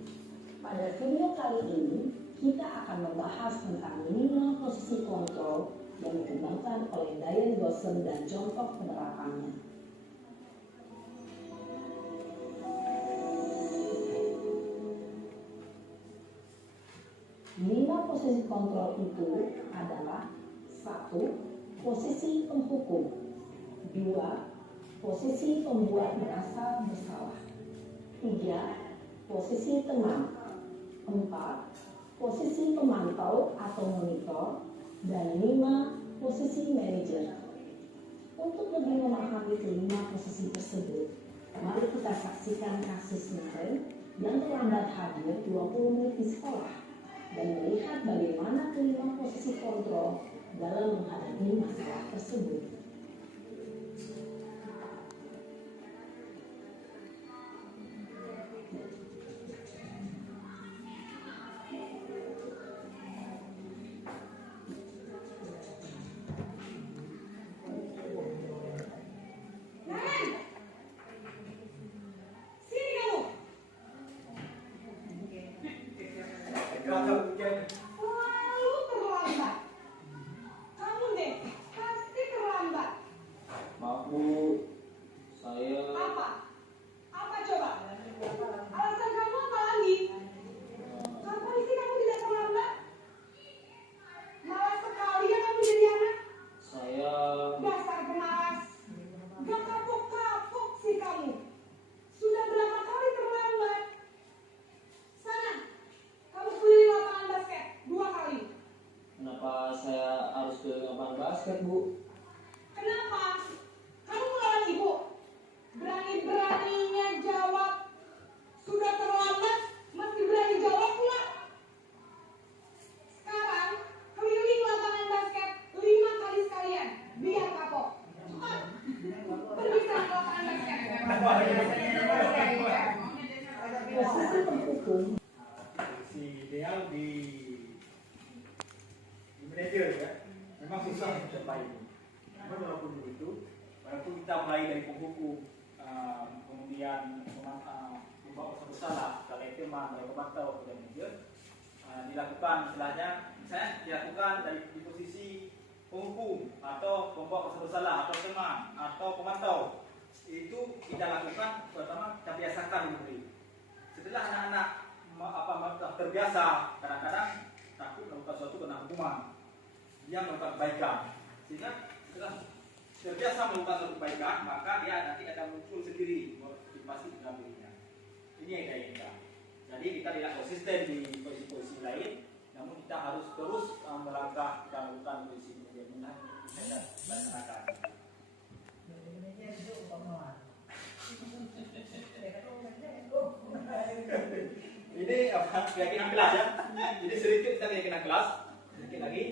Pada video kali ini, kita akan membahas tentang 5 posisi kontrol yang dikembangkan oleh Diane Gosson dan contoh penerapannya. 5 posisi kontrol itu adalah 1. Posisi penghukum, 2. Posisi pembuat merasa bersalah, 3. Posisi teman, 4. Posisi pemantau atau monitor, dan 5. Posisi manajer. Untuk lebih memahami kelima posisi tersebut, mari kita saksikan kasus Maren yang terlambat hadir 20 menit di sekolah dan melihat bagaimana kelima posisi kontrol dalam menghadapi masalah tersebut. Selalu terlambat. Kamu deh pasti terlambat. basket, Bu. Kenapa? Kamu melawan ibu? Berani-beraninya jawab. Sudah terlambat, masih berani jawab pula. Sekarang, keliling lapangan basket 5 kali sekalian. Biar kapok. Cepat. Pergi ke lapangan basket. Posisi terpukul. Si ideal di manajer ya, memang susah mencapai itu. Namun walaupun begitu, walaupun kita mulai dari penghukum, kemudian membawa bersalah, kalau teman, dari pemantau, dan manajer, dilakukan istilahnya, misalnya dilakukan dari di posisi penghukum atau pembawa bersalah atau teman atau pemantau, itu kita lakukan pertama kita biasakan dulu. Setelah anak-anak terbiasa, kadang-kadang takut melakukan suatu kena hukuman, dia melakukan kebaikan, sehingga setelah terbiasa melakukan suatu kebaikan, maka dia nanti akan muncul sendiri motivasi dalam dirinya. Ini yang kita inginkan. Jadi kita tidak konsisten di posisi-posisi lain, namun kita harus terus melangkah kita melakukan posisi yang benar dan melaksanakan. Ini keyakinan kelas ya. Jadi sedikit kita keyakinan kelas, sedikit lagi.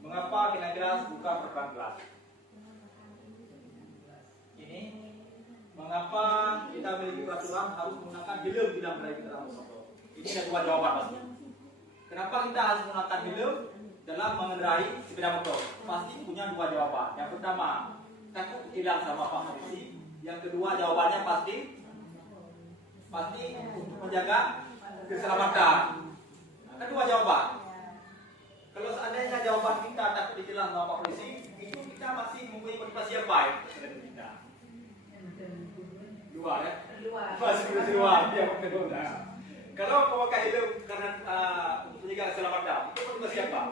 Mengapa keyakinan kelas bukan peraturan kelas? Ini mengapa kita memiliki peraturan harus menggunakan helm di dalam kendaraan bermotor? Ini ada dua jawaban pasti. Kenapa kita harus menggunakan helm dalam mengendarai sepeda motor? Pasti punya dua jawaban. Yang pertama, takut hilang sama Pak Polisi. Yang kedua jawabannya pasti untuk menjaga keselamatan. Nah, kedua jawaban. Kalau seandainya jawaban kita takut ditilang sama Pak Polisi, itu kita masih mempunyai motivasi yang baik terhadap kita. Dua ya. Masih dua. Ya, kedua. Kalau memakai helm karena untuk menjaga keselamatan, itu motivasi apa?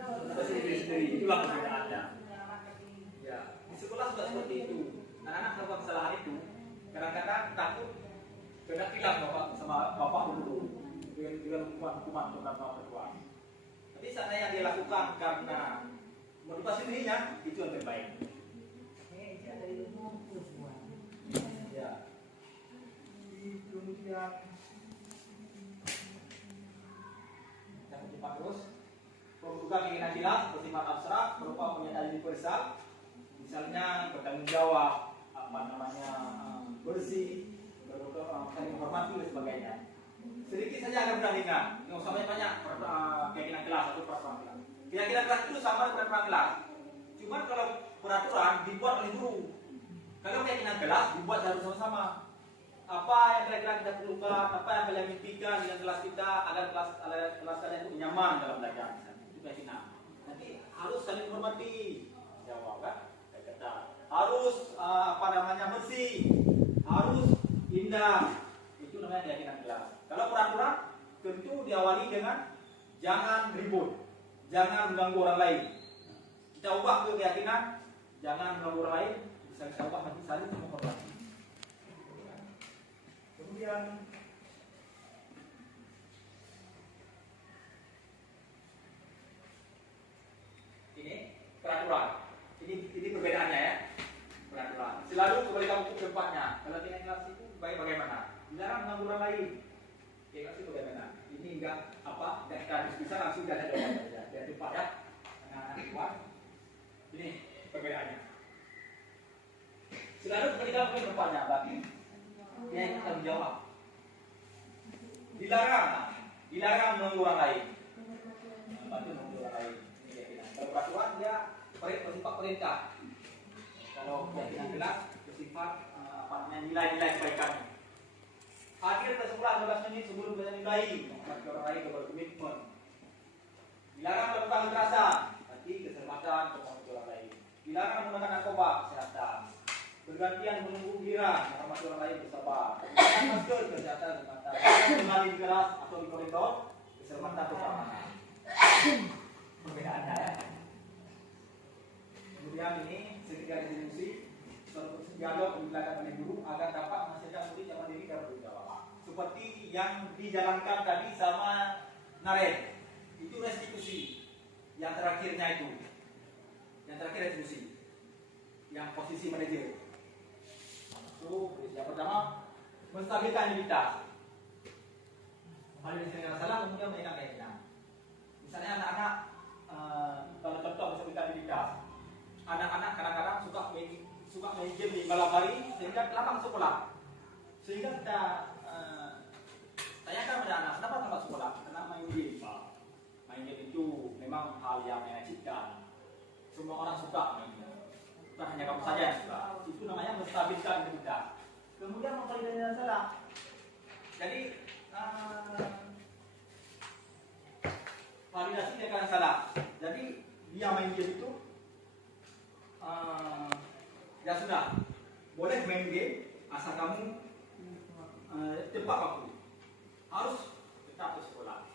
Motivasi diri sendiri. Itulah perbedaannya. Ya, di sekolah sudah seperti itu. Anak-anak melakukan kesalahan itu, kadang-kadang takut kena tilang sama bapak dulu dengan hukuman untuk karena perbuatan. Tapi seandainya dia lakukan karena motivasi dirinya, itu yang terbaik. Ya. Kemudian yang cepat terus, pembuka keinginan jelas bersifat abstrak berupa pernyataan universal, misalnya bertanggung jawab, bersih, saling menghormati dan sebagainya. Sedikit saja ada perbandingan, nggak usah banyak keyakinan kelas atau peraturan kelas. Keyakinan kelas itu sama dengan peraturan kelas. Cuma kalau peraturan dibuat oleh guru, kalau keyakinan kelas dibuat harus sama-sama. Apa yang kira-kira kita perlukan, apa yang kalian mimpikan dengan kelas kita agar kelas kalian itu nyaman dalam belajar. Itu keyakinan. Nanti harus saling menghormati, jawab kan? Harus bersih, harus indah. Itu namanya keyakinan kelas. Kalau peraturan tentu diawali dengan jangan ribut, jangan mengganggu orang lain. Kita ubah ke keyakinan jangan mengganggu orang lain, bisa kita ubah nanti saling menghormati. Kemudian ini peraturan. Ini perbedaannya ya. Peraturan. Selalu kembali kamu ke tempatnya. Kalau keyakinan kelas itu bagaimana? Dilarang mengganggu orang lain. Keyakinan itu bagaimana? Ini enggak kita diskusi langsung dari jawaban saja. Dari tempat ya. Anak-anak kuat. Ini perbedaannya. Selalu kembali kamu ke tempatnya. Berarti dia yang tanggung jawab. Dilarang mengganggu orang lain. Berarti mengganggu orang lain. Ini keyakinan. Kalau peraturan dia bersifat perintah. Kalau keyakinan kelas bersifat nilai-nilai kebaikan. Akhir tersebelah 15 menit sebelum kita nilai menghargai orang lain berkomitmen. Dilarang melakukan kekerasan, nanti keselamatan untuk orang lain. Dilarang menggunakan narkoba, kesehatan. Bergantian menunggu giliran, menghormati orang lain bersabar. Menggunakan masker, kesehatan, keselamatan. Mengalih keras atau di koridor, keselamatan keamanan. Perbedaannya ya. Kemudian ini segera diskusi suatu dialog dilakukan oleh guru agar dapat menghasilkan murid yang mandiri dan bertanggung jawab. Seperti yang dijalankan tadi sama Naren, itu restitusi yang terakhirnya itu. Yang terakhir retribusi, yang posisi manajer. Itu yang pertama, menstabilkan identitas. Kalau misalnya salah, kemudian menaikkan keyakinan. Misalnya anak-anak, kalau contoh menstabilkan identitas, anak-anak kadang-kadang suka main game di malam hari sehingga terlambat sekolah. Sehingga kita tanyakan pada anak, kenapa terlambat sekolah? Karena main game, Pak. Main game itu memang hal yang menakjubkan. Semua orang suka main game. Bukan hanya kamu saja yang suka. Itu namanya menstabilkan identitas. Kemudian memvalidasi yang salah. Jadi validasi dengan salah. Jadi dia main game itu ya sudah, boleh main game asal kamu tepat waktu. Harus tetap ke sekolah.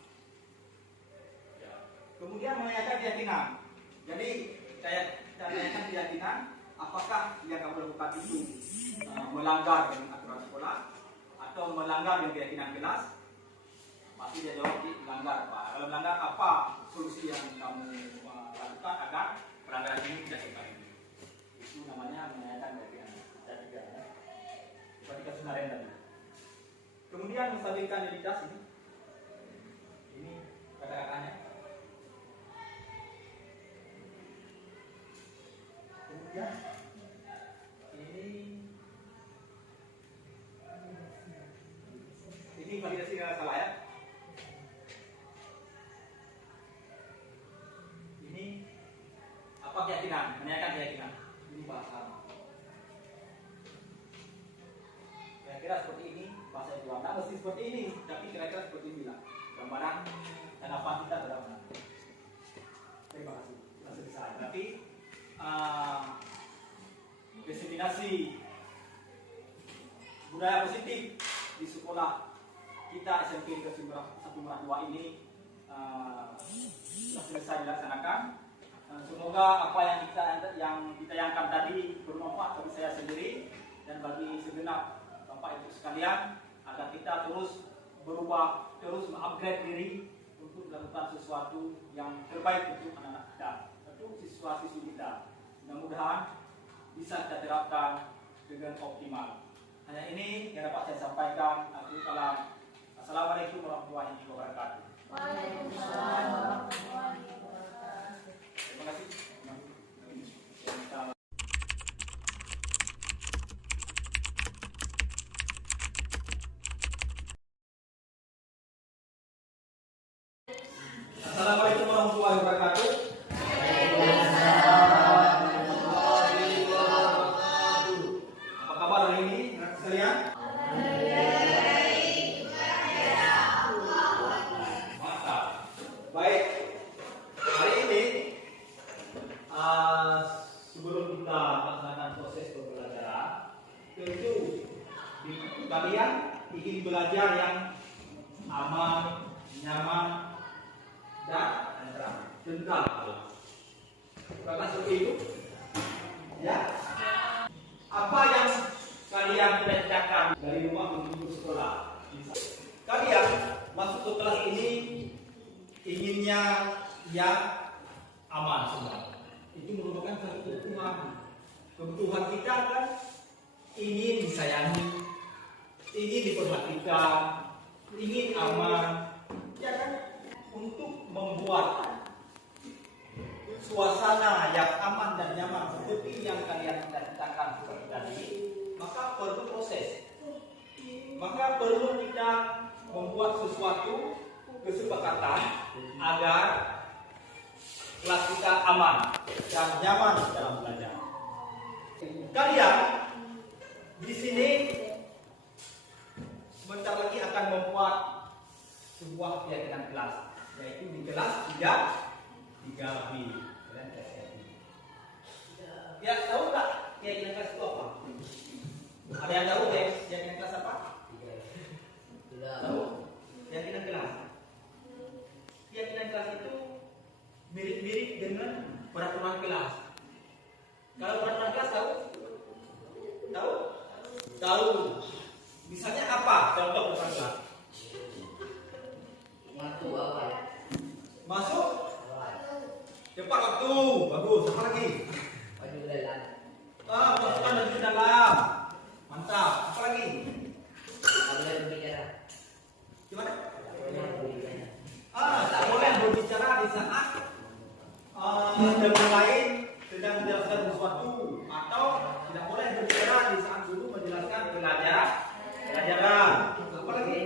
Ya. Kemudian menanyakan keyakinan. Jadi saya tanyakan keyakinan, apakah yang kamu lakukan itu melanggar dengan aturan sekolah atau melanggar dengan keyakinan kelas? Pasti dia jawab melanggar, Pak. Kalau melanggar, apa solusi yang kamu lakukan agar pelanggaran ini tidak terjadi? Itu namanya menanyakan keyakinan. Ada tiga. Seperti kasus kemarin tadi. Kemudian menstabilkan identitas ini. Ini kata-katanya. Kemudian ini validasi kalau salah ya. Ini apa keyakinan? Menanyakan keyakinan. Ini bahasa. Kira-kira seperti ini bahasa Jawa. Nah, mesti seperti ini, tapi kira-kira seperti inilah gambaran dan apa kita berapa. Terima kasih. Sudah selesai. Tapi diseminasi budaya positif di sekolah kita SMP Negeri 1 Merah 2 ini sudah selesai dilaksanakan. Semoga apa yang ditayangkan tadi bermanfaat bagi saya sendiri dan bagi segenap Bapak Ibu sekalian, agar kita terus berubah, terus mengupgrade diri untuk melakukan sesuatu yang terbaik untuk anak-anak kita, untuk siswa-siswi kita. Mudah-mudahan bisa kita terapkan dengan optimal. Hanya ini yang dapat saya sampaikan. Assalamualaikum warahmatullahi wabarakatuh. Waalaikumsalam warahmatullahi wabarakatuh. Terima kasih. Assalamualaikum warahmatullahi wabarakatuh. Apa kabar hari ini, anak sekalian? Mantap. Baik. Hari ini sebelum kita melaksanakan proses pembelajaran, tentu kalian ingin belajar yang aman, nyaman, dan tentram. Bukankah seperti itu? Ya. Apa yang kalian kerjakan dari rumah menuju sekolah? Kalian masuk ke kelas ini inginnya yang aman semua. Itu merupakan satu kebutuhan. Kebutuhan kita kan ingin disayangi, ingin diperhatikan, ingin aman, ya kan? Untuk membuat suasana yang aman dan nyaman seperti yang kalian ceritakan seperti tadi, maka perlu proses. Maka perlu kita membuat sesuatu kesepakatan agar kelas kita aman dan nyaman dalam belajar. Kalian di sini sebentar lagi akan membuat sebuah keyakinan kelas, yaitu di kelas 3B. Ya, tahu nggak keyakinan kelas itu apa? Ada yang tahu guys keyakinan kelas apa? Tidak tahu. Keyakinan kelas. Keyakinan kelas itu mirip-mirip dengan peraturan kelas. Kalau peraturan kelas tahu? Tahu? Tahu. Misalnya apa? Contoh peraturan kelas. Masuk tepat waktu, bagus. Bagus. Apa lagi? Masukkan baju dalam. Mantap. Apa lagi? Gimana? Tak boleh berbicara di saat yang lain sedang menjelaskan sesuatu, atau tidak boleh berbicara di saat guru menjelaskan pelajaran. Apa lagi?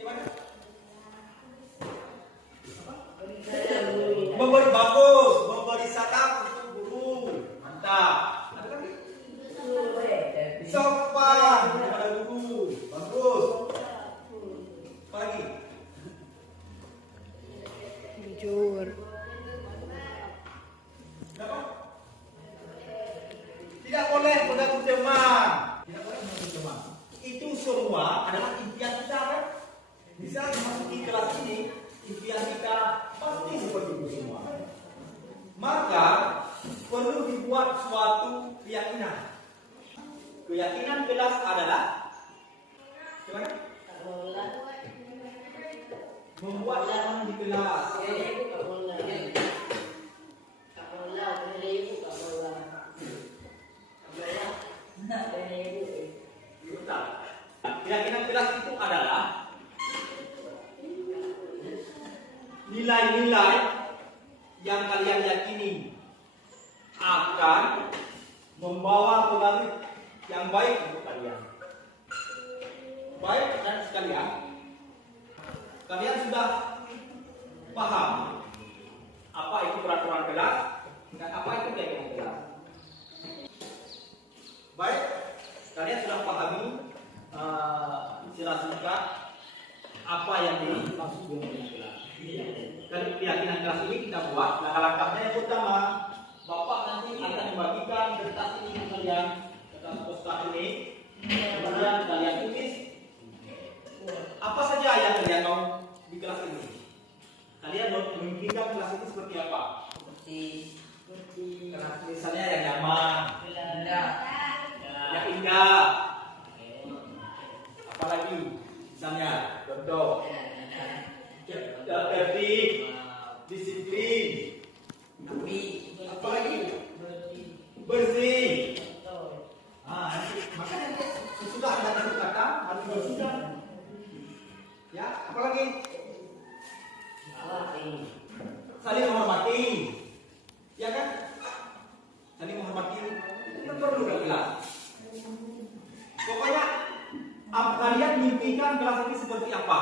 Gimana? Memberi bagus, memberi salam untuk guru. Mantap. Ada lagi? Sopan kepada guru. Bagus. Apa lagi? Jujur. Kenapa? Tidak boleh mengganggu teman. Tidak boleh mengganggu teman. Itu semua adalah impian kita kan? Bisa memasuki kelas ini, impian kita pasti seperti itu semua. Maka perlu dibuat suatu keyakinan. Keyakinan kelas adalah gimana? Membuat nyaman di kelas. Keyakinan kelas itu adalah nilai-nilai yang kalian yakini akan membawa pengaruh yang baik untuk kalian. Baik dan sekalian, kalian sudah paham apa itu peraturan kelas dan apa itu keyakinan kelas. Baik, kalian sudah pahami secara singkat apa yang dimaksud dengan keyakinan kelas. Keyakinan kelas ini kita buat langkah-langkahnya. Yang pertama, Bapak nanti akan membagikan kertas ini ke kalian, kertas poster ini, kemudian kalian tulis apa saja yang kalian mau di kelas ini. Kalian mau memimpikan kelas ini seperti apa? Kelas misalnya yang nyaman, yang indah. Apalagi misalnya contoh tertib, disiplin, apalagi bersih. Maka nanti sesudah ada kata harus bersih. Ya, apalagi saling menghormati. Ya kan? Saling menghormati itu perlu kelas. Pokoknya kalian mimpikan kelas ini seperti apa?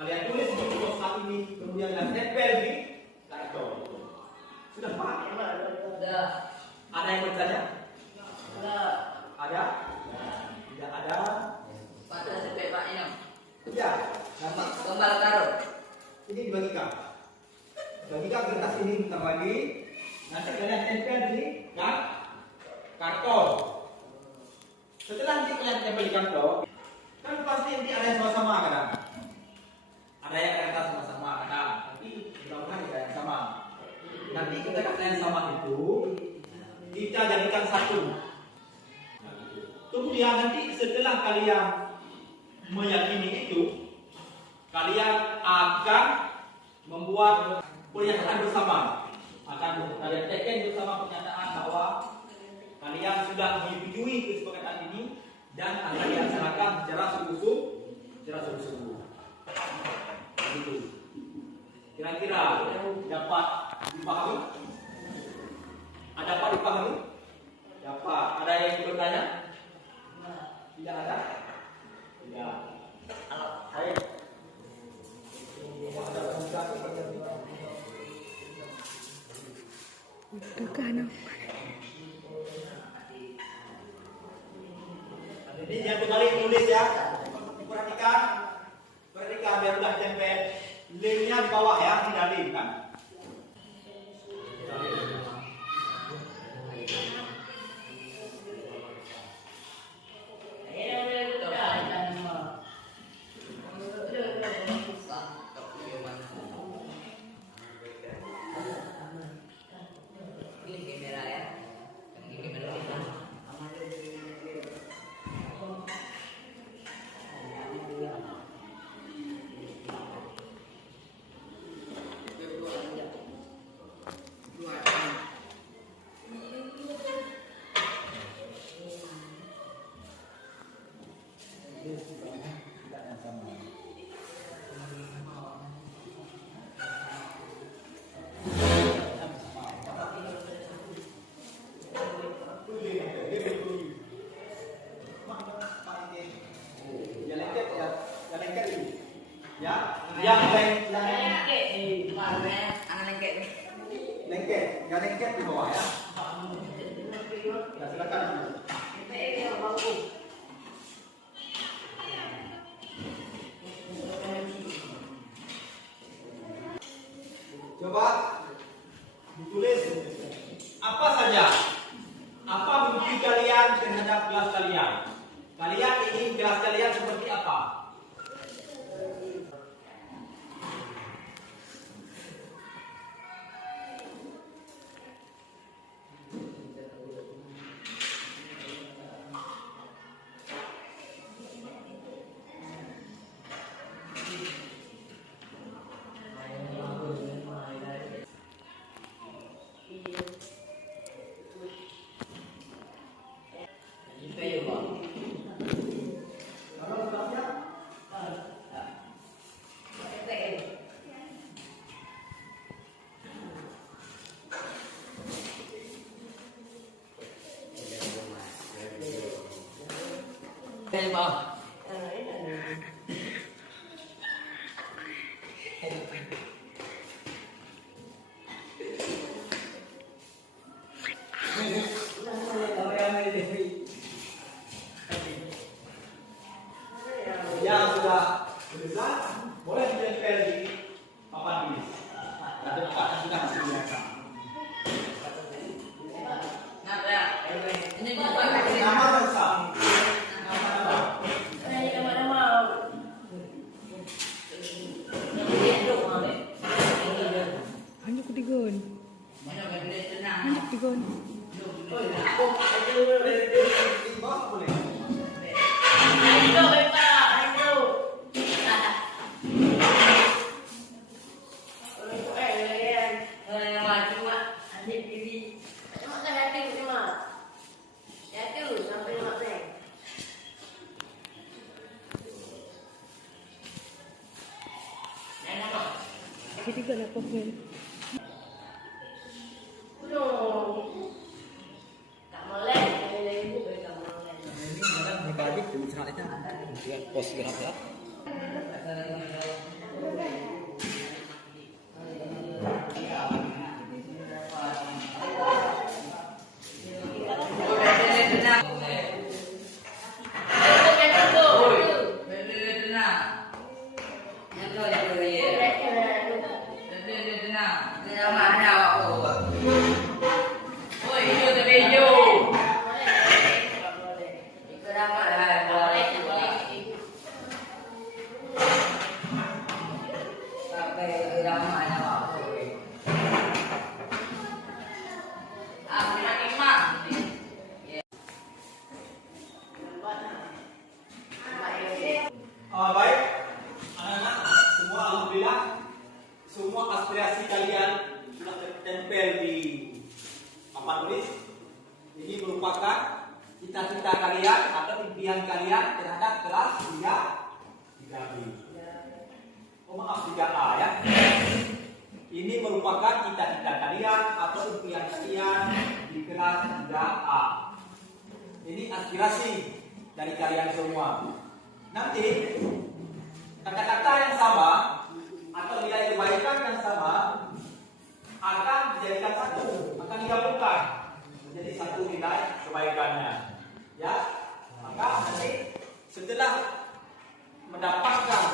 Kalian tulis di poster ini, kemudian kalian tempel di karton. Sudah Pak? Sudah. Ada yang bertanya? Ada? Tidak ada? Pada sampai Pak Inam. Ya. Nanti Kembali taruh. ini dibagikan. Bagikan kertas ini bentar lagi. Nanti kalian tempel di karton. Setelah nanti kalian tempel di karton, kan pasti nanti ada yang sama-sama kadang. Ada yang kertas sama-sama kadang. Tapi mudah-mudahan tidak yang sama. Nanti ketika yang sama itu kita jadikan satu. Kemudian nanti setelah kalian meyakini itu, kalian akan membuat pernyataan bersama. Akan kalian teken bersama pernyataan bahwa kalian sudah menyetujui kesepakatan ini dan akan dilaksanakan secara sungguh-sungguh. Begitu. Kira-kira dapat dipahami? Dapat dipahami? Dapat. Ada yang bertanya? Tidak ada? Tidak. Baik. Ini jangan kembali menulis ya. Perhatikan biar udah tempel. Linknya di bawah ya, tidak link kan? Ya, yang lengket, yang lengket di bawah ya. Ya, silakan. Coba ditulis apa saja, apa mimpi kalian terhadap kelas kalian. Kalian ingin kelas kalian seperti apa? Yang sudah besar boleh ditempel di papan tulis. Atau papan sudah disediakan. Nama lengkap. Anjuk digon. Anjuk digon. Di bawah boleh. Jadi gak dapat kan? Baik, anak-anak semua alhamdulillah semua aspirasi kalian sudah tertempel di papan tulis. Ini merupakan cita-cita kalian atau impian kalian terhadap kelas 3B. Oh maaf 3A ya. Ini merupakan cita-cita kalian atau impian kalian di kelas 3A. Ini aspirasi dari kalian semua. Nanti kata-kata yang sama atau nilai kebaikan yang sama akan dijadikan satu, akan digabungkan menjadi satu nilai kebaikannya. Ya, maka nanti setelah mendapatkan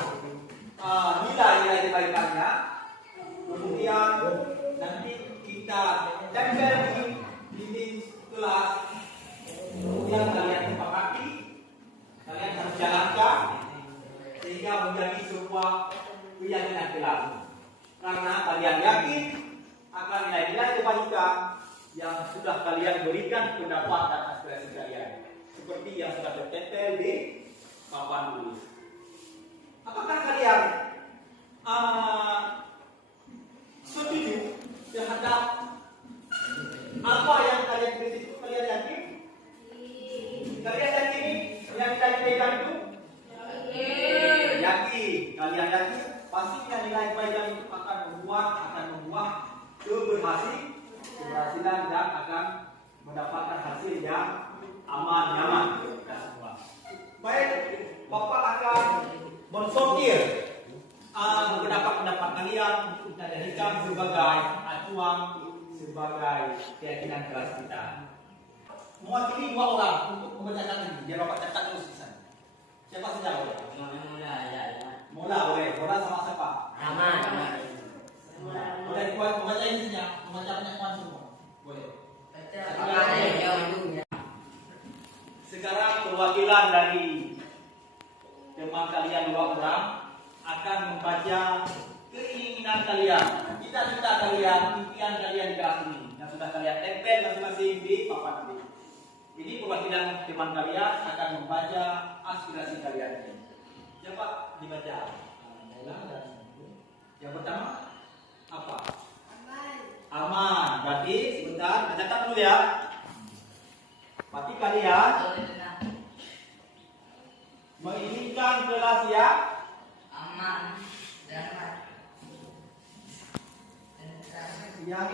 nilai-nilai kebaikannya, kemudian nanti kita tempel di dinding kelas, kemudian kalian sepakati. Kalian harus jalankan sehingga menjadi sebuah keyakinan kelas. Karena kalian yakin akan nilai-nilai kebaikan yang sudah kalian berikan pendapat dan aspirasi kalian, seperti yang sudah tertempel di papan tulis. Apakah kalian setuju terhadap apa yang kalian tulis itu? Kalian yakin? Kalian yakin yang kita pegang itu? Yakin. Kalian yakin? Pastinya nilai kebaikan itu akan membuat keberhasilan dan akan mendapatkan hasil yang aman, nyaman kita semua. Baik, Bapak akan mensortir pendapat kalian kita jadikan sebagai acuan, sebagai keyakinan kelas kita. Mewakili 2 orang untuk membacakan ini. Biar Bapak catat terus di sana. Siapa saja boleh? Mula boleh. Mula sama siapa? Boleh buat membaca ini saja. Membaca penyakuan semua. Boleh. Sekarang perwakilan dari teman kalian 2 orang akan membaca keinginan kalian, cita-cita kalian, impian kalian di kelas ini yang sudah kalian tempel masing-masing di papan ini. Ini perwakilan teman kalian akan membaca aspirasi kalian. Siapa dibaca? Yang pertama apa? Aman. Berarti sebentar, catat dulu ya. Berarti kalian menginginkan kelas yang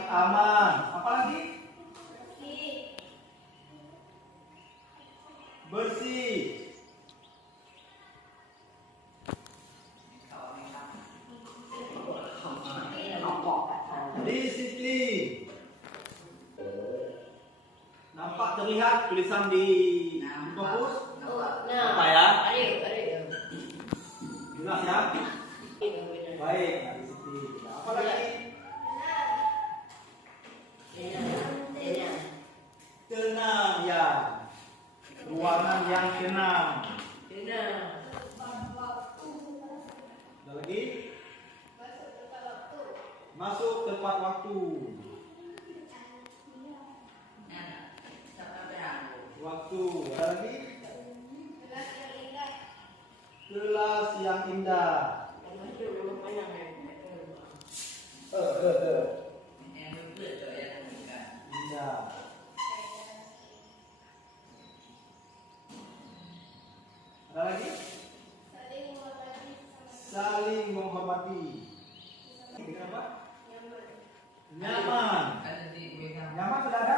aman. Apa lagi? Bersih. Disiplin. Nampak terlihat tulisan di kampus? Apa ya? Jelas ya? Baik, disiplin. Apa lagi? Tenang ya. Ruangan yang tenang. Ada lagi? Masuk tepat waktu. Waktu. Ada lagi? Kelas yang indah. Indah. Ada lagi? Saling menghormati. Kenapa? Nyaman. Nyaman sudah ada?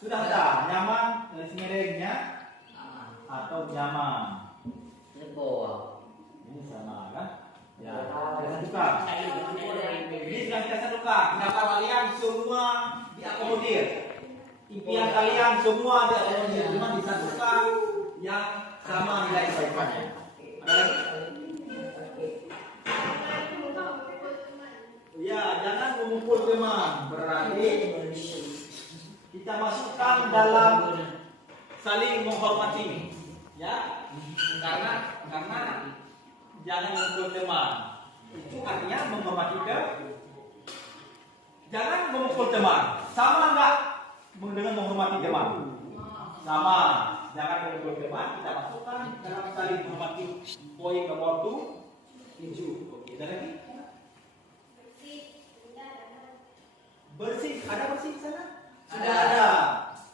Sudah ada. Nyaman dari semiringnya atau nyaman? Ini sama kan? Ya. Kita satukan. Ini sudah kita satukan. Kenapa kalian semua diakomodir? Impian kalian semua diakomodir. Cuma disatukan yang sama nilai kebaikannya. Ada lagi? Ya, jangan mengumpul teman. Berarti kita masukkan dalam saling menghormati. Ya, karena jangan mengumpul teman. Itu artinya menghormati jangan mengumpul teman. Sama enggak dengan menghormati teman? Sama. Jangan mengumpul teman. Kita masukkan dalam saling menghormati. Poin nomor 7. Oke, ada lagi? Bersih, ada bersih di sana? Sudah ada.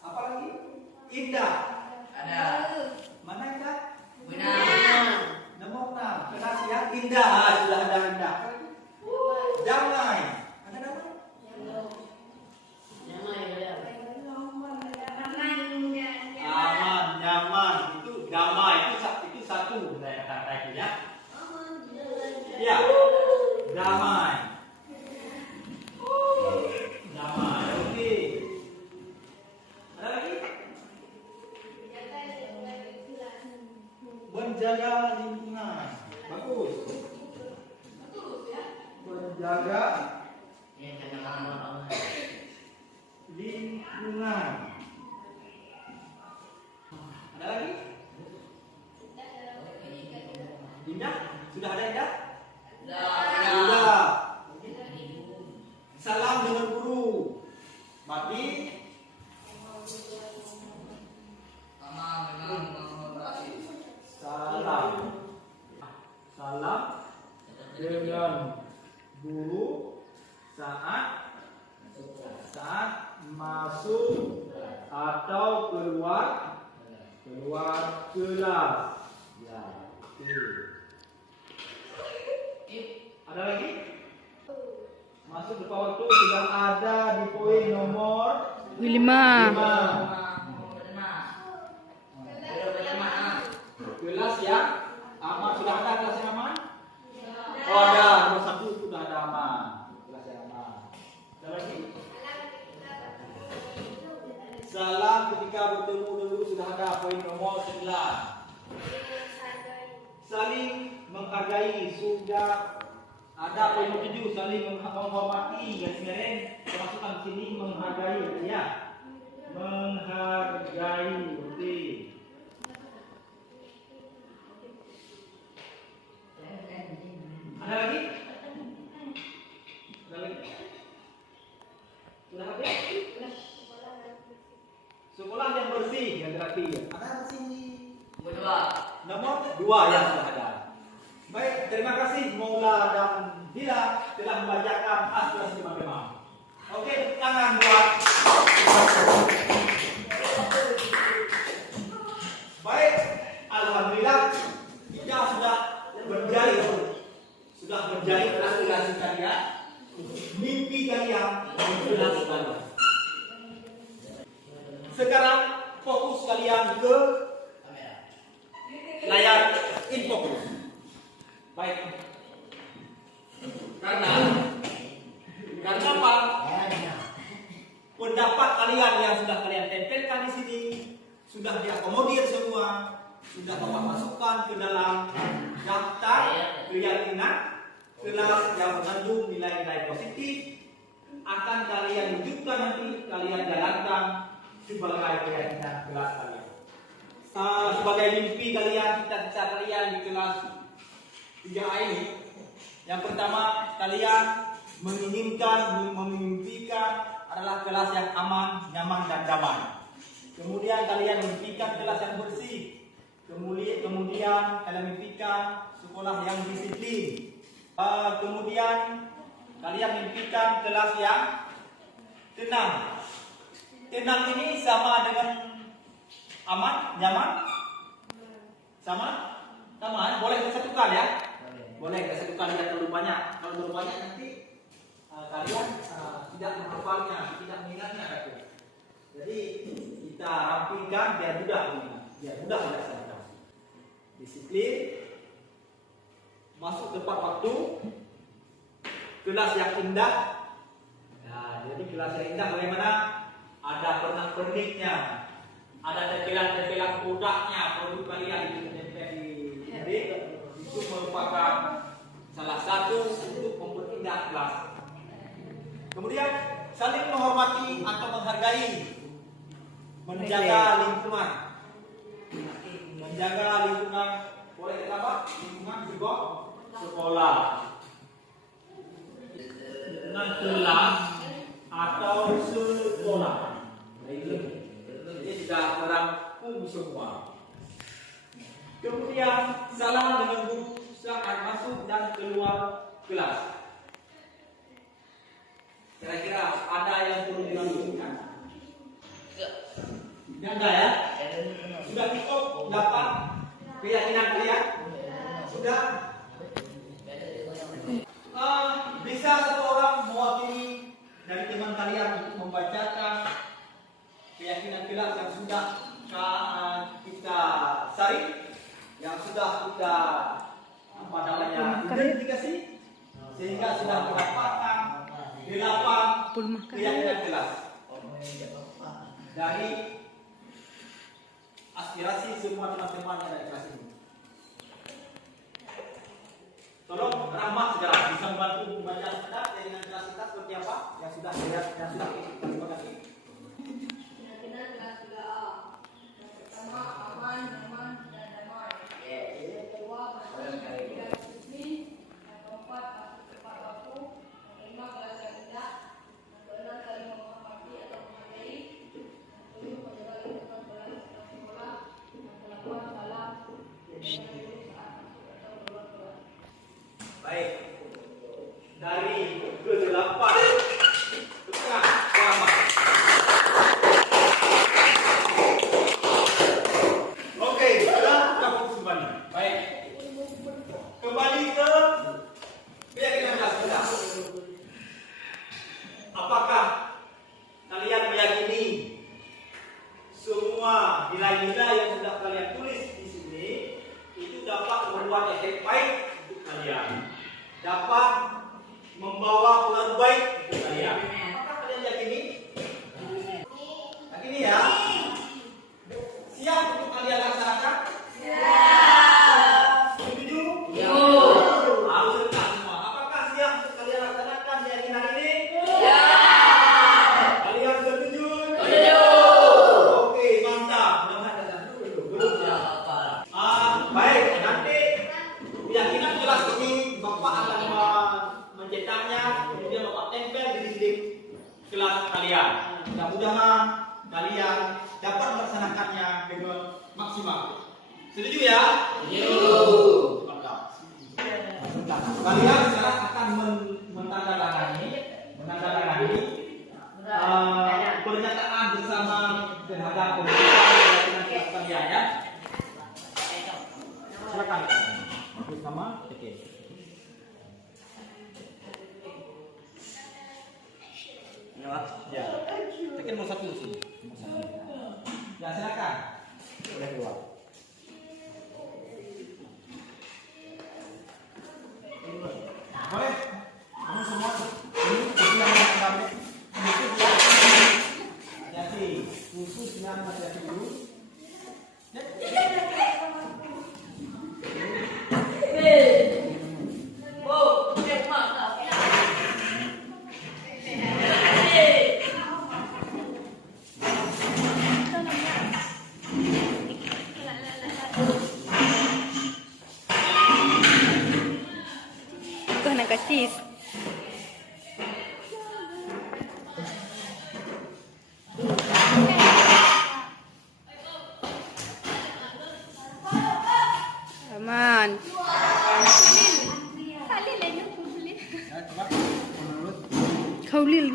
Apa lagi? Indah. Mana indah? Nomor 6. Kelas yang indah. Sudah ada indah. Damai. Ada damai? Aman, nyaman. Itu damai. Itu satu. Saya kata itu ya. Ya. Damai. Oke. Ada lagi? Menjaga lingkungan. Bagus. Menjaga lingkungan. Ada lagi? Indah? Sudah ada indah? Sudah. Salam dengan guru. Berarti salam dengan guru saat masuk atau keluar kelas. Ya, oke. Ada lagi? Masuk ke waktu sudah ada di poin nomor 5. Kelas yang aman. Sudah ada kelas yang aman? Oh, ada. ada poin 7 saling menghormati garis miring termasukkan di sini menghargai ya. Menghargai berarti. Ada lagi? Ada lagi? Sudah habis? Sekolah yang bersih yang terakhir. Ada di sini. Berdua. Nomor 2 yang sudah ada. Baik, terima kasih Maula dan Dila telah membacakan aspirasi teman-teman. Oke, tepuk tangan buat. Baik, alhamdulillah kita sudah menjadi aspirasi kalian, mimpi kalian dilakukan. Sekarang fokus kalian ke layar infocus. Baik. Karena apa? Pendapat kalian yang sudah kalian tempelkan di sini sudah diakomodir semua, sudah bapak masukkan ke dalam daftar keyakinan kelas yang mengandung nilai-nilai positif akan kalian wujudkan nanti kalian jalankan sebagai keyakinan kelas kalian. Sebagai mimpi kalian, cita-cita kalian di kelas 3A ini, yang pertama kalian menginginkan, memimpikan adalah kelas yang aman, nyaman dan damai. Kemudian kalian memimpikan kelas yang bersih. Kemudian kalian memimpikan sekolah yang disiplin. Kemudian kalian memimpikan kelas yang tenang. Tenang ini sama dengan aman, nyaman, sama, boleh disatukan ya. Boleh disatukan tidak terlalu banyak. Kalau terlalu banyak nanti kalian tidak menghafalnya, tidak mengingatnya. Jadi kita rapikan biar mudah dilaksanakan. Disiplin, masuk tepat waktu, kelas yang indah. Nah, jadi kelas yang indah bagaimana? Ada pernak-perniknya, ada tempelan-tempelan produknya, produk kalian itu merupakan salah satu untuk memperindah kelas. Kemudian saling menghormati atau menghargai, menjaga lingkungan, boleh apa? Lingkungan sekolah, lingkungan kelas atau sekolah. Ini sudah merangkum semua. Kemudian salam dengan guru saat masuk dan keluar kelas. Kira-kira ada yang perlu dilakukan? Ada ya? Sudah cukup dapat keyakinan kalian? Sudah? Bisa satu orang mewakili dari teman kalian untuk membacakan keyakinan kelas yang sudah kita saring, yang sudah kita identifikasi, sehingga sudah mendapatkan 8 keyakinan kelas dari aspirasi semua teman-teman yang ada di kelas ini. Tolong Rahmat segera bisa membantu membaca sebentar keyakinan kelas kita seperti apa yang sudah dilihat, yang sudah terima kasih. Keyakinan kelas 3A. Pertama, aman, nyaman, dan damai. Yang kedua, bersih dan disiplin. Yang keempat, masuk tepat waktu. Yang kelima, kelas yang indah. Yang keenam, saling menghormati atau menghargai. Yang ketujuh, menjaga lingkungan kelas dan sekolah. Yang kedelapan, salam dengan guru saat masuk atau keluar kelas. Baik, dari ke-8 tengah selamat. Oke, sudah kita fokus kembali. Baik, kembali ke keyakinan kelas kita. Apakah kalian meyakini semua nilai-nilai yang sudah kalian tulis di sini itu dapat membuat efek baik untuk kalian, dapat membawa pengaruh baik untuk kalian? Apakah kalian yakini? Yakini ya? Siap untuk kalian laksanakan? Siap. Setuju? Harus kalian. Mudah-mudahan kalian dapat melaksanakannya dengan maksimal. Setuju ya? Mantap. Kalian sekarang akan menandatangani pernyataan bersama terhadap pemerintahan kalian ya. Silakan. Bersama, oke. Ya. Tekan nomor 1 sini. Ya, silakan. Boleh keluar. Boleh. Kamu semua ini yang kami hati-hati. Khusus yang hati-hati dulu. Ito nagka-cheese. Aman. Kaulil.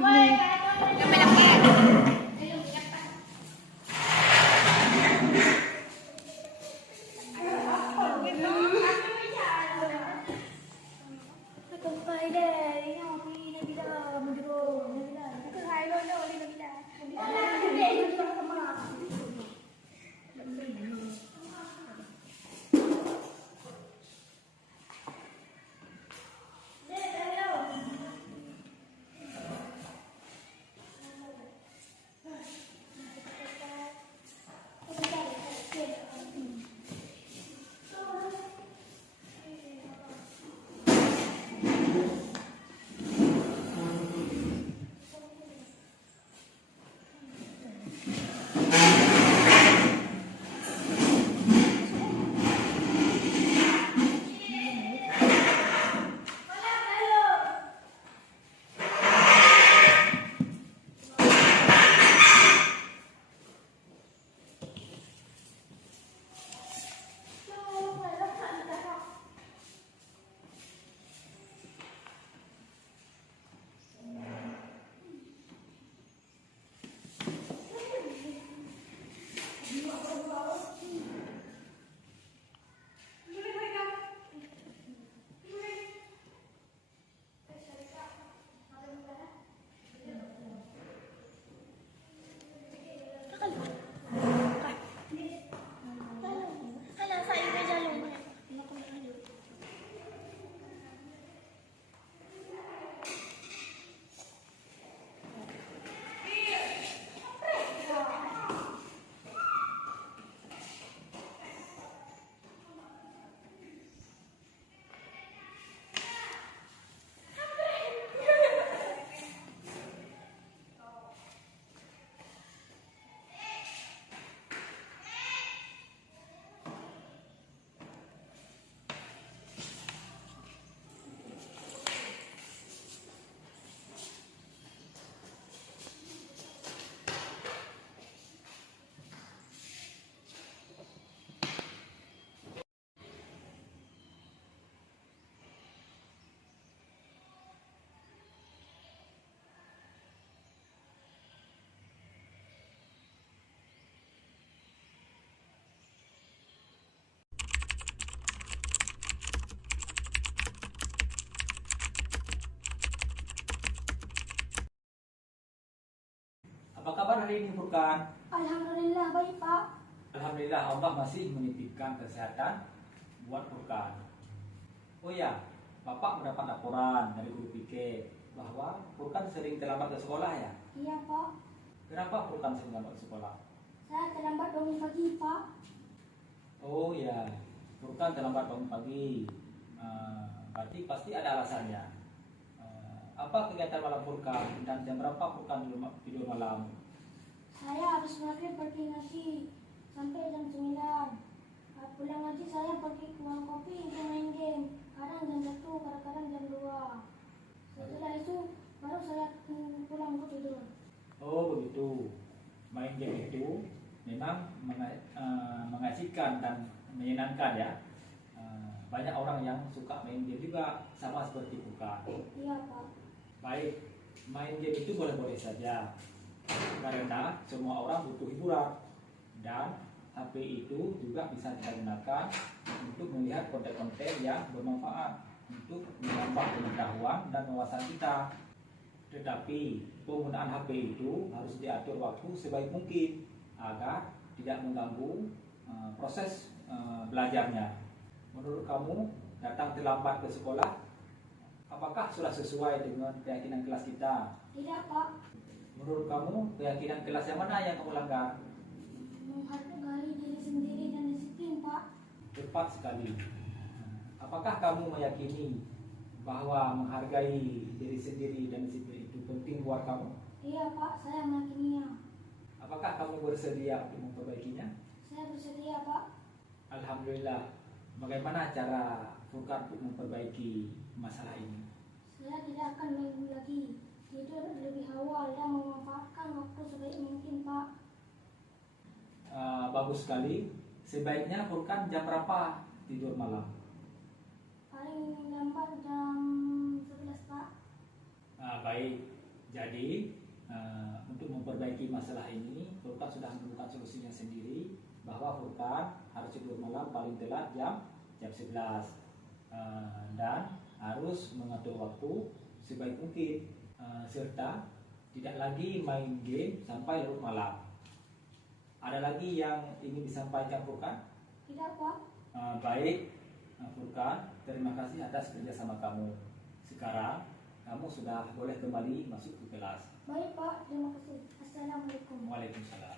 Apa kabar hari ini Furkan? Alhamdulillah baik Pak. Alhamdulillah Allah masih menitipkan kesehatan buat Furkan. Oh ya, Bapak mendapat laporan dari guru PK bahwa Furkan sering terlambat ke sekolah ya? Iya Pak. Kenapa Furkan sering terlambat ke sekolah? Saya terlambat bangun pagi Pak. Oh ya, Furkan terlambat bangun pagi. Berarti pasti ada alasannya. Apa kegiatan malam Furkan dan jam berapa Furkan tidur malam? Saya habis maghrib pergi ngaji sampai jam 9. Pulang ngaji saya pergi ke warung kopi untuk main game. Kadang jam 1, kadang-kadang jam 2. Setelah itu baru saya pulang untuk tidur. Oh begitu. Main game itu memang mengasihkan dan menyenangkan ya. Banyak orang yang suka main game juga, sama seperti Furkan. Iya Pak. Baik, main game itu boleh-boleh saja karena semua orang butuh hiburan, dan HP itu juga bisa kita gunakan untuk melihat konten-konten yang bermanfaat untuk menambah pengetahuan dan wawasan kita. Tetapi penggunaan HP itu harus diatur waktu sebaik mungkin agar tidak mengganggu proses belajarnya. Menurut kamu, datang terlambat ke sekolah, apakah sudah sesuai dengan keyakinan kelas kita? Tidak Pak. Menurut kamu, keyakinan kelas yang mana yang kamu langgar? Menghargai diri sendiri dan disiplin Pak. Tepat sekali. Apakah kamu meyakini bahwa menghargai diri sendiri dan disiplin itu penting buat kamu? Iya Pak, saya meyakininya. Apakah kamu bersedia untuk memperbaikinya? Saya bersedia Pak. Alhamdulillah. Bagaimana cara Furkan untuk memperbaiki masalah ini? Saya tidak akan mengganggu lagi. Tidur lebih awal dan memanfaatkan waktu sebaik mungkin Pak. Bagus sekali. Sebaiknya Furkan jam berapa tidur malam? Paling lambat jam 11 Pak. Baik. Jadi untuk memperbaiki masalah ini, Furkan sudah menemukan solusinya sendiri, bahwa Furkan harus tidur malam paling telat jam 11, dan harus mengatur waktu sebaik mungkin, serta tidak lagi main game sampai larut malam. Ada lagi yang ingin disampaikan Furkan? Tidak Pak. Baik, Furkan, terima kasih atas kerjasama kamu. Sekarang kamu sudah boleh kembali masuk ke kelas. Baik Pak, terima kasih. Assalamualaikum. Waalaikumsalam.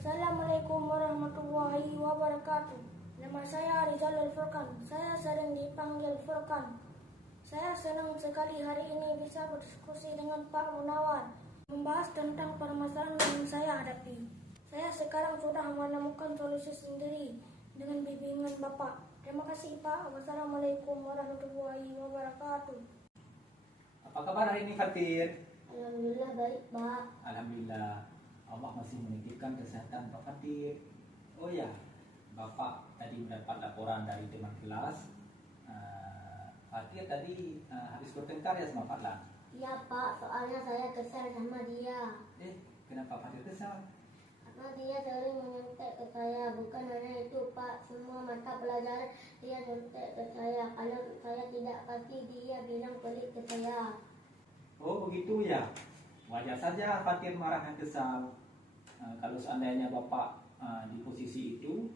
Assalamualaikum warahmatullahi wabarakatuh. Nama saya Rizalul Furkan. Saya sering dipanggil Furkan. Saya senang sekali hari ini bisa berdiskusi dengan Pak Gunawan, membahas tentang permasalahan yang saya hadapi. Saya sekarang sudah menemukan solusi sendiri dengan bimbingan Bapak. Terima kasih Pak. Wassalamualaikum warahmatullahi wabarakatuh. Apa kabar hari ini Fatir? Alhamdulillah baik Pak. Alhamdulillah. Allah masih menitipkan kesehatan Pak Fatir. Oh ya, Bapak tadi mendapat laporan dari teman kelas. Fatir tadi habis bertengkar ya sama Fadlan. Iya Pak, soalnya saya kesal sama dia. Kenapa Fatir kesal? Karena dia sering menyontek ke saya. Bukan hanya itu Pak, semua mata pelajaran dia nyontek ke saya. Kalau saya tidak pasti dia bilang pelit ke saya. Oh begitu ya. Wajar saja Fatir marah dan kesal. Kalau seandainya Bapak di posisi itu,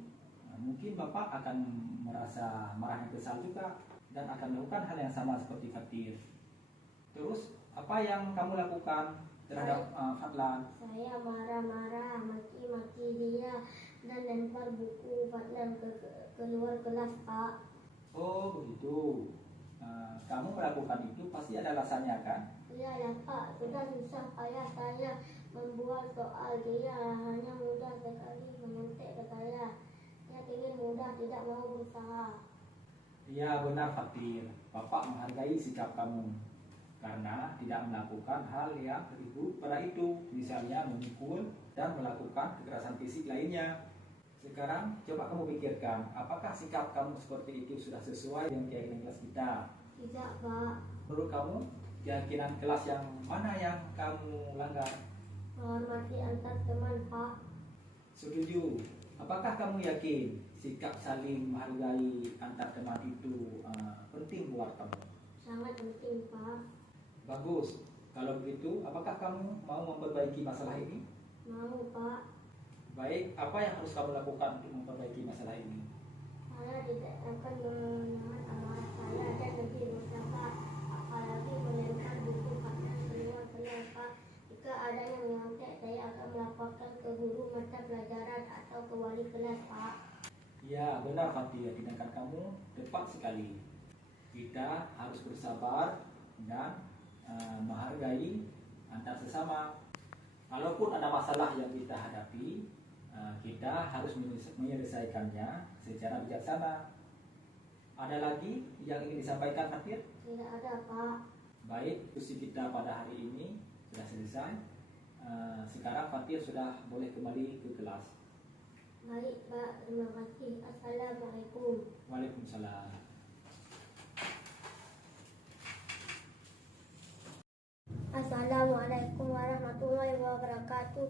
mungkin Bapak akan merasa marah dan kesal juga, dan akan melakukan hal yang sama seperti Fatir. Terus apa yang kamu lakukan terhadap Fadlan? Saya marah-marah, maki-maki dia dan lempar buku Fadlan keluar kelas Pak. Oh begitu. Kamu melakukan itu pasti ada alasannya kan? Iya ya Pak, sudah susah payah saya membuat soal, dia hanya mudah sekali menyontek ke saya. Dia ingin mudah, tidak mau berusaha. Iya benar Fatir. Bapak menghargai sikap kamu karena tidak melakukan hal yang terlibat pada itu, misalnya memukul dan melakukan kekerasan fisik lainnya. Sekarang coba kamu pikirkan, apakah sikap kamu seperti itu sudah sesuai dengan keyakinan kelas kita? Tidak Pak. Menurut kamu, keyakinan kelas yang mana yang kamu langgar? Menghormati antar teman Pak. Setuju. Apakah kamu yakin sikap saling menghargai antar teman itu penting buat kamu? Sangat penting Pak. Bagus. Kalau begitu, apakah kamu mau memperbaiki masalah ini? Mau Pak. Baik, apa yang harus kamu lakukan untuk memperbaiki masalah ini? Saya tidak akan menahan amarah saya dan lebih bersabar, apalagi melempar buku Fadlan keluar kelas Pak. Jika ada yang menyontek, saya akan melaporkan ke guru mata pelajaran atau ke wali kelas Pak. Ya, benar Fatir, tindakan kamu tepat sekali. Kita harus bersabar dan menghargai antar sesama. Kalaupun ada masalah yang kita hadapi, kita harus menyelesaikannya secara bijaksana. Ada lagi yang ingin disampaikan, Fatir? Tidak ada, Pak. Baik, diskusi kita pada hari ini sudah selesai. Sekarang Fatir sudah boleh kembali ke kelas. Baik, Pak. Terima kasih. Assalamualaikum. Waalaikumsalam. Assalamualaikum warahmatullahi wabarakatuh.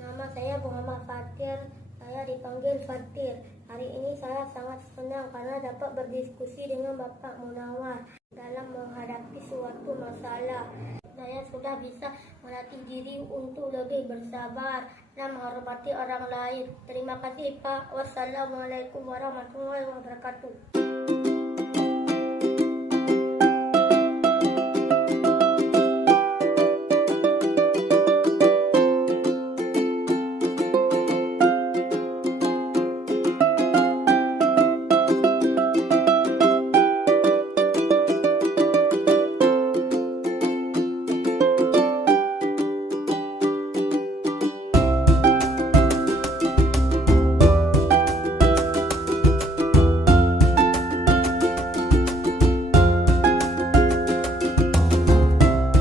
Nama saya Muhammad Fatir. Saya dipanggil Fatir. Hari ini saya sangat senang karena dapat berdiskusi dengan Bapak Munawar dalam menghadapi suatu masalah. Saya sudah bisa melatih diri untuk lebih bersabar dan menghormati orang lain. Terima kasih, Pak. Wassalamualaikum warahmatullahi wabarakatuh.